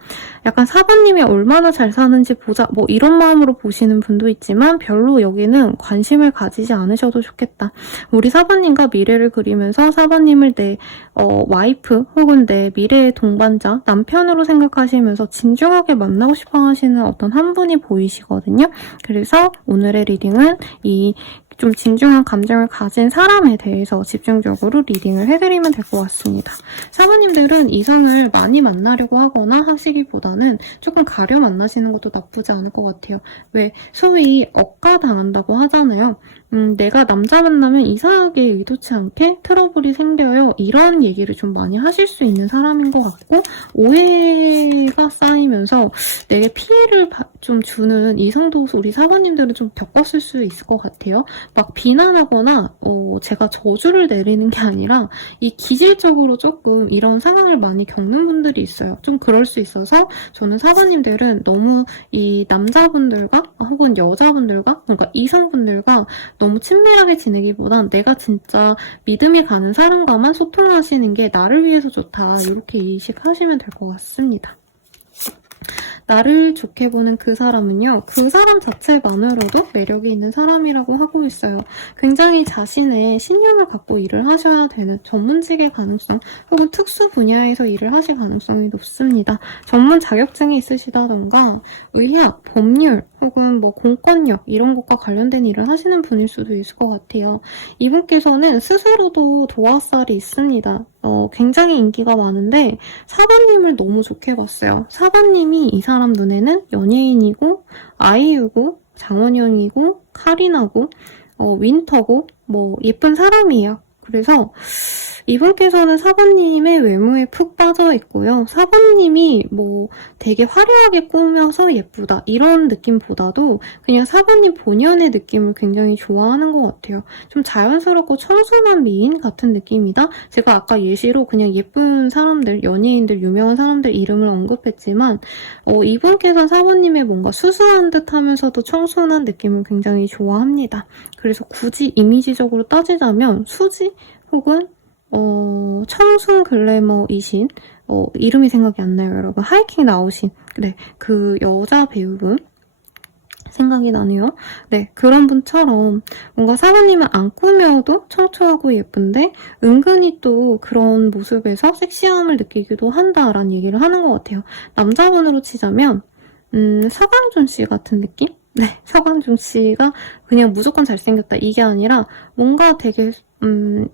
약간 사번님이 얼마나 잘 사는지 보자 뭐 이런 마음으로 보시는 분도 있지만 별로 여기는 관심을 가지지 않으셔도 좋겠다. 우리 사번님과 미래를 그리면서 사번님을 내 와이프 혹은 내 미래의 동반자, 남편으로 생각하시면서 진중하게 만나고 싶어 하시는 어떤 한 분이 보이시거든요. 그래서 오늘의 리딩은 이 좀 진중한 감정을 가진 사람에 대해서 집중적으로 리딩을 해드리면 될 것 같습니다. 사모님들은 이성을 많이 만나려고 하거나 하시기보다는 조금 가려 만나시는 것도 나쁘지 않을 것 같아요. 왜 소위 억가당한다고 하잖아요. 내가 남자 만나면 이상하게 의도치 않게 트러블이 생겨요. 이런 얘기를 좀 많이 하실 수 있는 사람인 것 같고, 오해가 쌓이면서 내게 피해를 좀 주는 이성도 우리 사모님들은 좀 겪었을 수 있을 것 같아요. 막 비난하거나 제가 저주를 내리는 게 아니라 이 기질적으로 조금 이런 상황을 많이 겪는 분들이 있어요. 좀 그럴 수 있어서 저는 사모님들은 너무 이 남자분들과 혹은 여자분들과 뭔가 이성분들과 너무 친밀하게 지내기보단 내가 진짜 믿음이 가는 사람과만 소통하시는 게 나를 위해서 좋다. 이렇게 인식하시면 될 것 같습니다. 나를 좋게 보는 그 사람은요, 그 사람 자체만으로도 매력이 있는 사람이라고 하고 있어요. 굉장히 자신의 신념을 갖고 일을 하셔야 되는 전문직의 가능성 혹은 특수 분야에서 일을 하실 가능성이 높습니다. 전문 자격증이 있으시다던가 의학, 법률 혹은 뭐 공권력 이런 것과 관련된 일을 하시는 분일 수도 있을 것 같아요. 이분께서는 스스로도 도화살이 있습니다. 굉장히 인기가 많은데 4번님을 너무 좋게 봤어요. 4번님이 이 사람 눈에는 연예인이고 아이유고 장원영이고 카리나고 윈터고 뭐 예쁜 사람이에요. 그래서 이분께서는 4번님의 외모에 푹 빠져 있고요. 4번님이 뭐 되게 화려하게 꾸며서 예쁘다 이런 느낌보다도 그냥 4번님 본연의 느낌을 굉장히 좋아하는 것 같아요. 좀 자연스럽고 청순한 미인 같은 느낌이다. 제가 아까 예시로 그냥 예쁜 사람들, 연예인들, 유명한 사람들 이름을 언급했지만 이분께서 4번님의 뭔가 수수한 듯 하면서도 청순한 느낌을 굉장히 좋아합니다. 그래서 굳이 이미지적으로 따지자면 수지 혹은 청순 글래머이신 이름이 생각이 안 나요, 여러분. 하이킹 나오신 그 여자 배우분 생각이 나네요. 네, 그런 분처럼 뭔가 사모님은 안 꾸며도 청초하고 예쁜데 은근히 또 그런 모습에서 섹시함을 느끼기도 한다라는 얘기를 하는 것 같아요. 남자분으로 치자면 서강준 씨 같은 느낌? 네, 서강준 씨가 그냥 무조건 잘생겼다 이게 아니라 뭔가 되게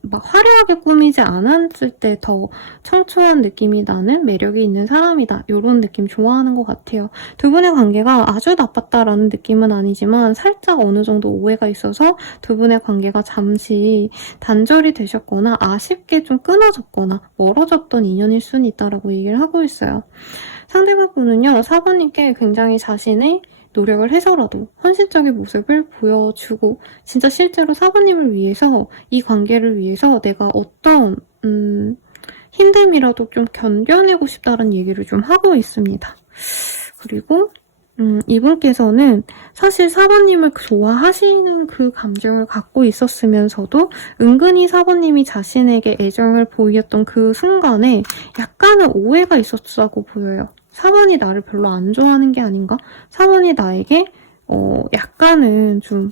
막 화려하게 꾸미지 않았을 때 더 청초한 느낌이 나는 매력이 있는 사람이다. 이런 느낌 좋아하는 것 같아요. 두 분의 관계가 아주 나빴다라는 느낌은 아니지만 살짝 어느 정도 오해가 있어서 두 분의 관계가 잠시 단절이 되셨거나 아쉽게 좀 끊어졌거나 멀어졌던 인연일 수는 있다라고 얘기를 하고 있어요. 상대방분은요, 4번님께 굉장히 자신의 노력을 해서라도 헌신적인 모습을 보여주고 진짜 실제로 4번님을 위해서 이 관계를 위해서 내가 어떤 힘듦이라도 좀 견뎌내고 싶다는 얘기를 좀 하고 있습니다. 그리고 이분께서는 사실 4번님을 좋아하시는 그 감정을 갖고 있었으면서도 은근히 4번님이 자신에게 애정을 보였던 그 순간에 약간은 오해가 있었다고 보여요. 4번이 나를 별로 안 좋아하는 게 아닌가? 4번이 나에게 약간은 좀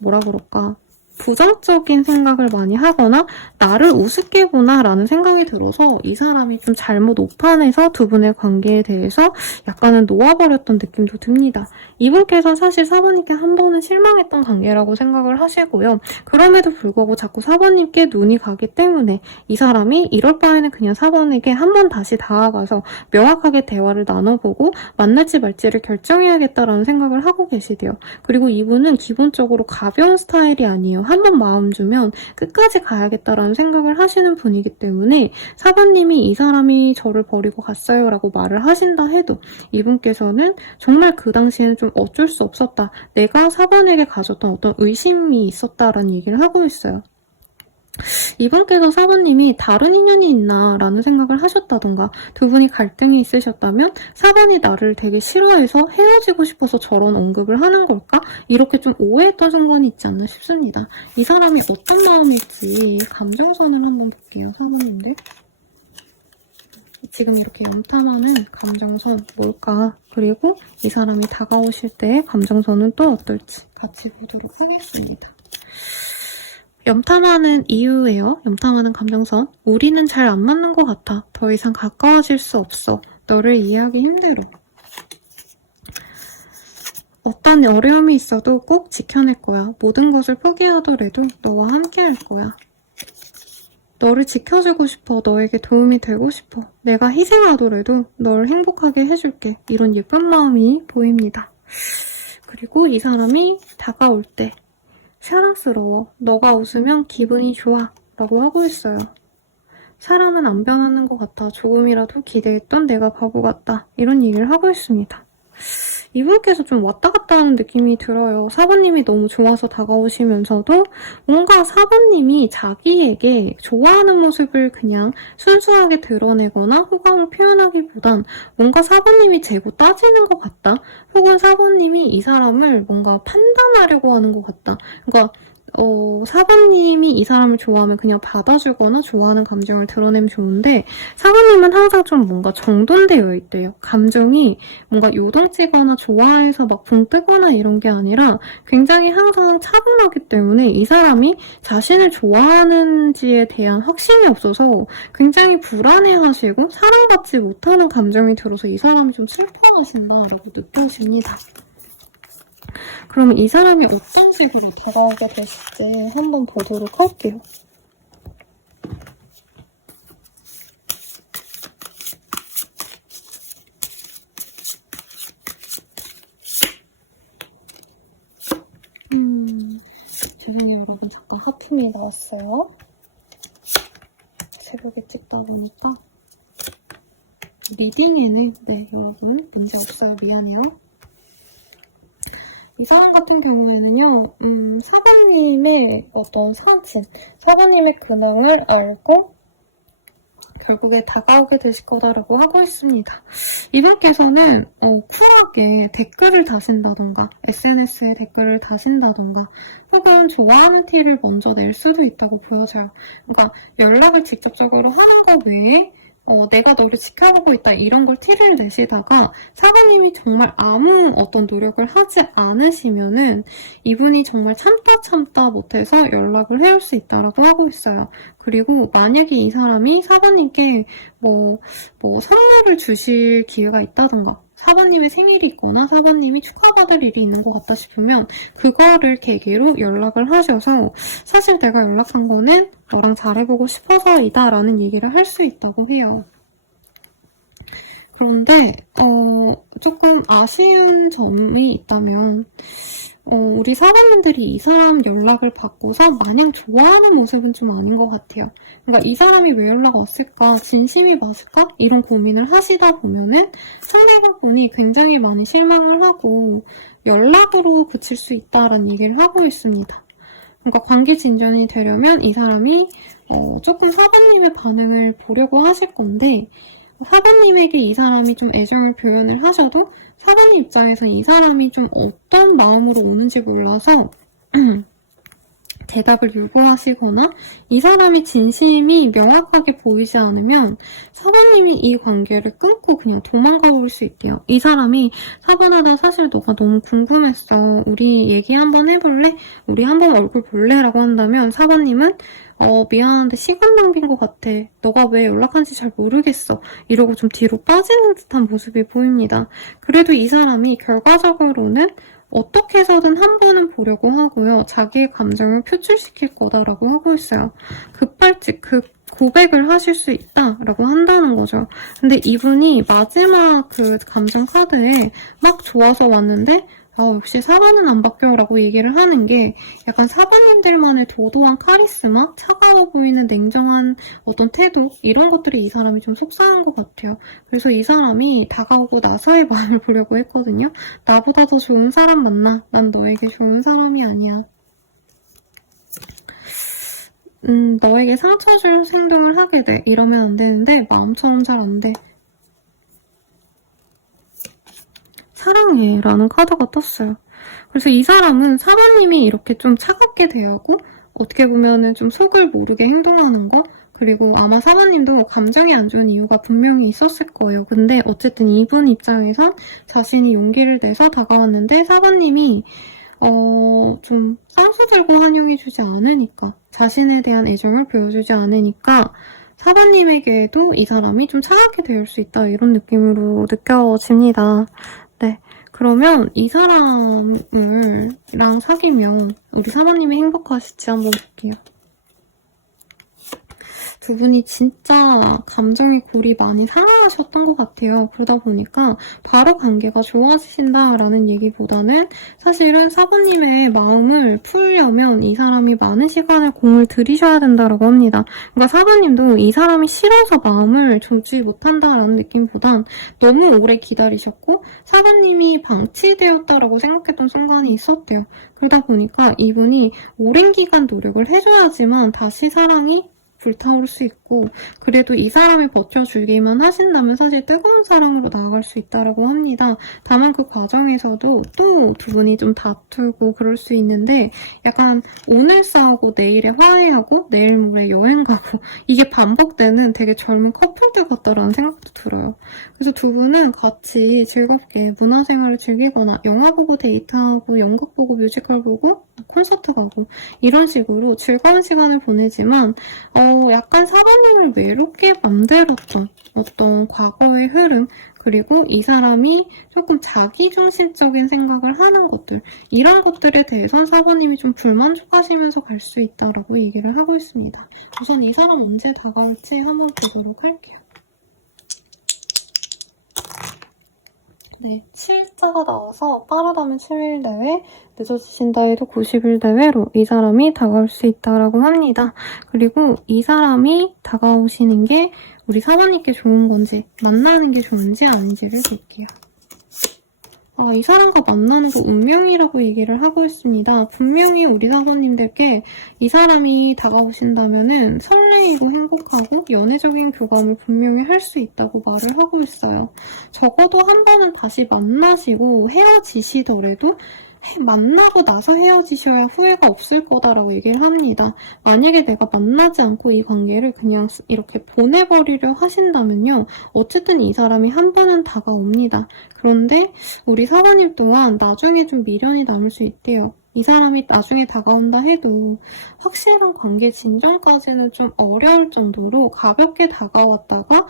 뭐라 그럴까? 부정적인 생각을 많이 하거나 나를 우습게 보나 라는 생각이 들어서 이 사람이 좀 잘못 오판해서 두 분의 관계에 대해서 약간은 놓아버렸던 느낌도 듭니다. 이분께서 사실 4번님께 한 번은 실망했던 관계라고 생각을 하시고요. 그럼에도 불구하고 자꾸 4번님께 눈이 가기 때문에 이 사람이 이럴 바에는 그냥 4번에게 한 번 다시 다가가서 명확하게 대화를 나눠보고 만날지 말지를 결정해야겠다라는 생각을 하고 계시대요. 그리고 이분은 기본적으로 가벼운 스타일이 아니에요. 한 번 마음 주면 끝까지 가야겠다라는 생각을 하시는 분이기 때문에 4번님이 이 사람이 저를 버리고 갔어요 라고 말을 하신다 해도 이분께서는 정말 그 당시에는 좀 어쩔 수 없었다. 내가 4번에게 가졌던 어떤 의심이 있었다라는 얘기를 하고 있어요. 이분께서 4번님이 다른 인연이 있나 라는 생각을 하셨다던가 두 분이 갈등이 있으셨다면 4번이 나를 되게 싫어해서 헤어지고 싶어서 저런 언급을 하는 걸까? 이렇게 좀 오해했던 순간이 있지 않나 싶습니다. 이 사람이 어떤 마음일지 감정선을 한번 볼게요. 4번님들. 지금 이렇게 염탐하는 감정선 뭘까? 그리고 이 사람이 다가오실 때의 감정선은 또 어떨지 같이 보도록 하겠습니다. 염탐하는 이유예요. 염탐하는 감정선. 우리는 잘 안 맞는 것 같아. 더 이상 가까워질 수 없어. 너를 이해하기 힘들어. 어떤 어려움이 있어도 꼭 지켜낼 거야. 모든 것을 포기하더라도 너와 함께 할 거야. 너를 지켜주고 싶어. 너에게 도움이 되고 싶어. 내가 희생하더라도 널 행복하게 해줄게. 이런 예쁜 마음이 보입니다. 그리고 이 사람이 다가올 때 사랑스러워. 너가 웃으면 기분이 좋아. 라고 하고 있어요. 사람은 안 변하는 것 같아. 조금이라도 기대했던 내가 바보 같다. 이런 얘기를 하고 있습니다. 이분께서 좀 왔다 갔다 하는 느낌이 들어요. 사부님이 너무 좋아서 다가오시면서도 뭔가 사부님이 자기에게 좋아하는 모습을 그냥 순수하게 드러내거나 호감을 표현하기보단 뭔가 사부님이 재고 따지는 것 같다. 혹은 사부님이 이 사람을 뭔가 판단하려고 하는 것 같다. 그러니까 사부님이 이 사람을 좋아하면 그냥 받아주거나 좋아하는 감정을 드러내면 좋은데 사부님은 항상 좀 뭔가 정돈되어 있대요. 감정이 뭔가 요동치거나 좋아해서 막 붕 뜨거나 이런 게 아니라 굉장히 항상 차분하기 때문에 이 사람이 자신을 좋아하는지에 대한 확신이 없어서 굉장히 불안해하시고 사랑받지 못하는 감정이 들어서 이 사람이 좀 슬퍼하신다라고 느껴집니다. 그러면 이 사람이 어떤 식으로 다가오게 되실지 한번 보도록 할게요. 죄송해요 여러분, 잠깐 하품이 나왔어요. 새벽에 찍다 보니까. 리딩에는 네 여러분 문제 없어요. 미안해요. 이 사람 같은 경우에는요, 사부님의 어떤 사진, 사부님의 근황을 알고 결국에 다가오게 되실 거다라고 하고 있습니다. 이분께서는 쿨하게 댓글을 다신다던가 SNS에 댓글을 다신다던가 혹은 좋아하는 티를 먼저 낼 수도 있다고 보여져요. 그러니까 연락을 직접적으로 하는 것 외에 내가 너를 지켜보고 있다 이런 걸 티를 내시다가 사부님이 정말 아무 어떤 노력을 하지 않으시면은 이분이 정말 참다 못해서 연락을 해올 수 있다라고 하고 있어요. 그리고 만약에 이 사람이 사부님께 선물을 주실 기회가 있다던가 사부님의 생일이 있거나 사부님이 축하받을 일이 있는 것 같다 싶으면 그거를 계기로 연락을 하셔서 사실 내가 연락한 거는 너랑 잘해보고 싶어서이다 라는 얘기를 할 수 있다고 해요. 그런데 조금 아쉬운 점이 있다면 우리 사람들이 이 사람 연락을 받고서 마냥 좋아하는 모습은 좀 아닌 것 같아요. 그러니까 이 사람이 왜 연락 왔을까? 진심이 맞을까? 이런 고민을 하시다 보면은 상대방분이 굉장히 많이 실망을 하고 연락으로 그칠 수 있다라는 얘기를 하고 있습니다. 그러니까 관계 진전이 되려면 이 사람이 조금 사부님의 반응을 보려고 하실 건데 사부님에게 이 사람이 좀 애정을 표현을 하셔도 사부님 입장에서 이 사람이 좀 어떤 마음으로 오는지 몰라서 대답을 유보하시거나 이 사람이 진심이 명확하게 보이지 않으면 사부님이 이 관계를 끊고 그냥 도망가 볼 수 있대요. 이 사람이 사부나 나 사실 너가 너무 궁금했어. 우리 얘기 한번 해볼래? 우리 한번 얼굴 볼래? 라고 한다면 사부님은 미안한데 시간 낭비인 것 같아. 너가 왜 연락한지 잘 모르겠어. 이러고 좀 뒤로 빠지는 듯한 모습이 보입니다. 그래도 이 사람이 결과적으로는 어떻게 해서든 한 번은 보려고 하고요. 자기의 감정을 표출시킬 거다라고 하고 있어요. 급발진, 고백을 하실 수 있다라고 한다는 거죠. 근데 이분이 마지막 그 감정 카드에 막 좋아서 왔는데 역시 사과는 안 바뀌어 라고 얘기를 하는 게 약간 사부님들만의 도도한 카리스마, 차가워 보이는 냉정한 어떤 태도 이런 것들이 이 사람이 좀 속상한 것 같아요. 그래서 이 사람이 다가오고 나서의 마음을 보려고 했거든요. 나보다 더 좋은 사람 만나. 난 너에게 좋은 사람이 아니야. 너에게 상처 줄 행동을 하게 돼. 이러면 안 되는데 마음처럼 잘 안 돼. 사랑해 라는 카드가 떴어요. 그래서 이 사람은 사부님이 이렇게 좀 차갑게 대하고 어떻게 보면은 좀 속을 모르게 행동하는 거 그리고 아마 사부님도 감정이 안 좋은 이유가 분명히 있었을 거예요. 근데 어쨌든 이분 입장에선 자신이 용기를 내서 다가왔는데 사부님이 좀 쌍수 들고 환영해주지 않으니까 자신에 대한 애정을 보여주지 않으니까 사부님에게도 이 사람이 좀 차갑게 대할 수 있다 이런 느낌으로 느껴집니다. 네, 그러면 이 사람이랑 사귀면 우리 사모님이 행복하실지 한번 볼게요. 두 분이 진짜 감정의 골이 많이 상하셨던 것 같아요. 그러다 보니까 바로 관계가 좋아지신다라는 얘기보다는 사실은 사부님의 마음을 풀려면 이 사람이 많은 시간을 공을 들이셔야 된다고 합니다. 그러니까 사부님도 이 사람이 싫어서 마음을 조지 못한다라는 느낌보단 너무 오래 기다리셨고 사부님이 방치되었다라고 생각했던 순간이 있었대요. 그러다 보니까 이분이 오랜 기간 노력을 해줘야지만 다시 사랑이 불타오를 수 있고 그래도 이 사람이 버텨주기만 하신다면 사실 뜨거운 사랑으로 나아갈 수 있다고 합니다. 다만 그 과정에서도 또 두 분이 좀 다투고 그럴 수 있는데 약간 오늘 싸우고 내일에 화해하고 내일 모레 여행 가고 이게 반복되는 되게 젊은 커플들 같다라는 생각도 들어요. 그래서 두 분은 같이 즐겁게 문화생활을 즐기거나 영화 보고 데이트하고 연극 보고 뮤지컬 보고 콘서트 가고 이런 식으로 즐거운 시간을 보내지만 약간 사부님을 외롭게 만들었던 어떤 과거의 흐름 그리고 이 사람이 조금 자기중심적인 생각을 하는 것들 이런 것들에 대해선 사부님이 좀 불만족하시면서 갈 수 있다라고 얘기를 하고 있습니다. 우선 이 사람 언제 다가올지 한번 보도록 할게요. 네, 7자가 나와서 빠르다면 7일 내외, 늦어지신다 해도 90일 내외로 이 사람이 다가올 수 있다고 합니다. 그리고 이 사람이 다가오시는 게 우리 사모님께 좋은 건지 만나는 게 좋은지 아닌지를 볼게요. 이 사람과 만나는 거 운명이라고 얘기를 하고 있습니다. 분명히 우리 사모님들께 이 사람이 다가오신다면은 설레이고 행복하고 연애적인 교감을 분명히 할 수 있다고 말을 하고 있어요. 적어도 한 번은 다시 만나시고 헤어지시더라도 만나고 나서 헤어지셔야 후회가 없을 거다라고 얘기를 합니다. 만약에 내가 만나지 않고 이 관계를 그냥 이렇게 보내버리려 하신다면요. 어쨌든 이 사람이 한 번은 다가옵니다. 그런데 우리 사모님 또한 나중에 좀 미련이 남을 수 있대요. 이 사람이 나중에 다가온다 해도 확실한 관계 진정까지는 좀 어려울 정도로 가볍게 다가왔다가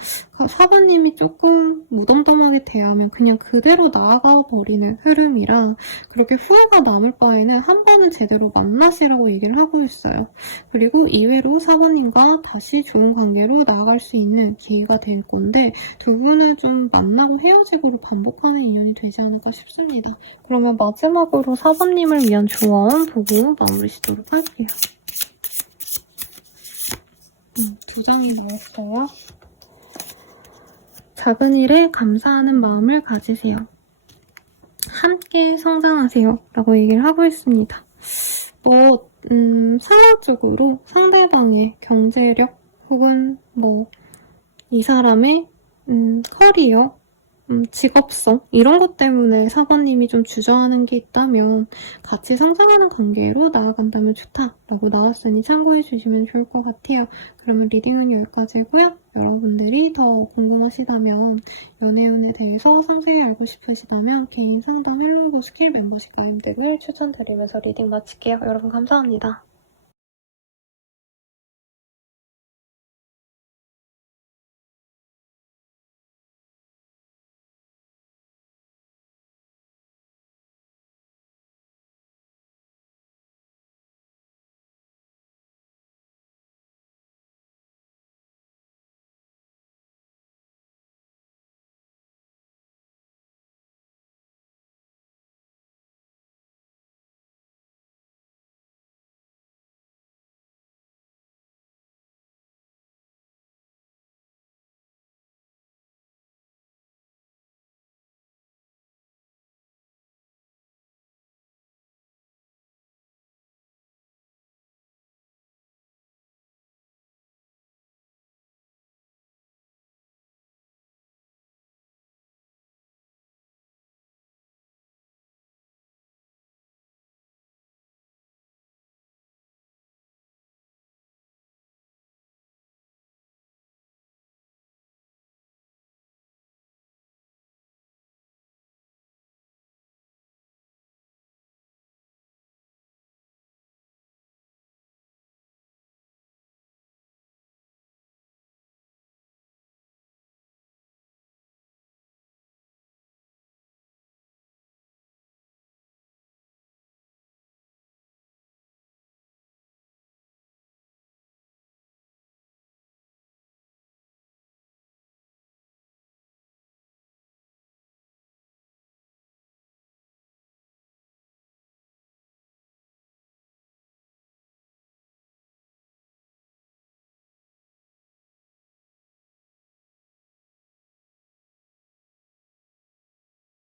사부님이 조금 무덤덤하게 대하면 그냥 그대로 나아가 버리는 흐름이라 그렇게 후회가 남을 바에는 한 번은 제대로 만나시라고 얘기를 하고 있어요. 그리고 이외로 사부님과 다시 좋은 관계로 나아갈 수 있는 기회가 될 건데 두 분은 좀 만나고 헤어지고로 반복하는 인연이 되지 않을까 싶습니다. 그러면 마지막으로 사부님을 위한 조언 보고 마무리 짓도록 할게요. 두 장이 모였어요. 작은 일에 감사하는 마음을 가지세요. 함께 성장하세요. 라고 얘기를 하고 있습니다. 상황적으로 상대방의 경제력 혹은 이 사람의 커리어, 직업성 이런 것 때문에 사부님이 좀 주저하는 게 있다면 같이 성장하는 관계로 나아간다면 좋다라고 나왔으니 참고해 주시면 좋을 것 같아요. 그러면 리딩은 여기까지고요. 여러분들이 더 궁금하시다면 연애운에 대해서 상세히 알고 싶으시다면 개인 상담 헬로우버 스킬 멤버십 가입 등을 추천드리면서 리딩 마칠게요. 여러분 감사합니다.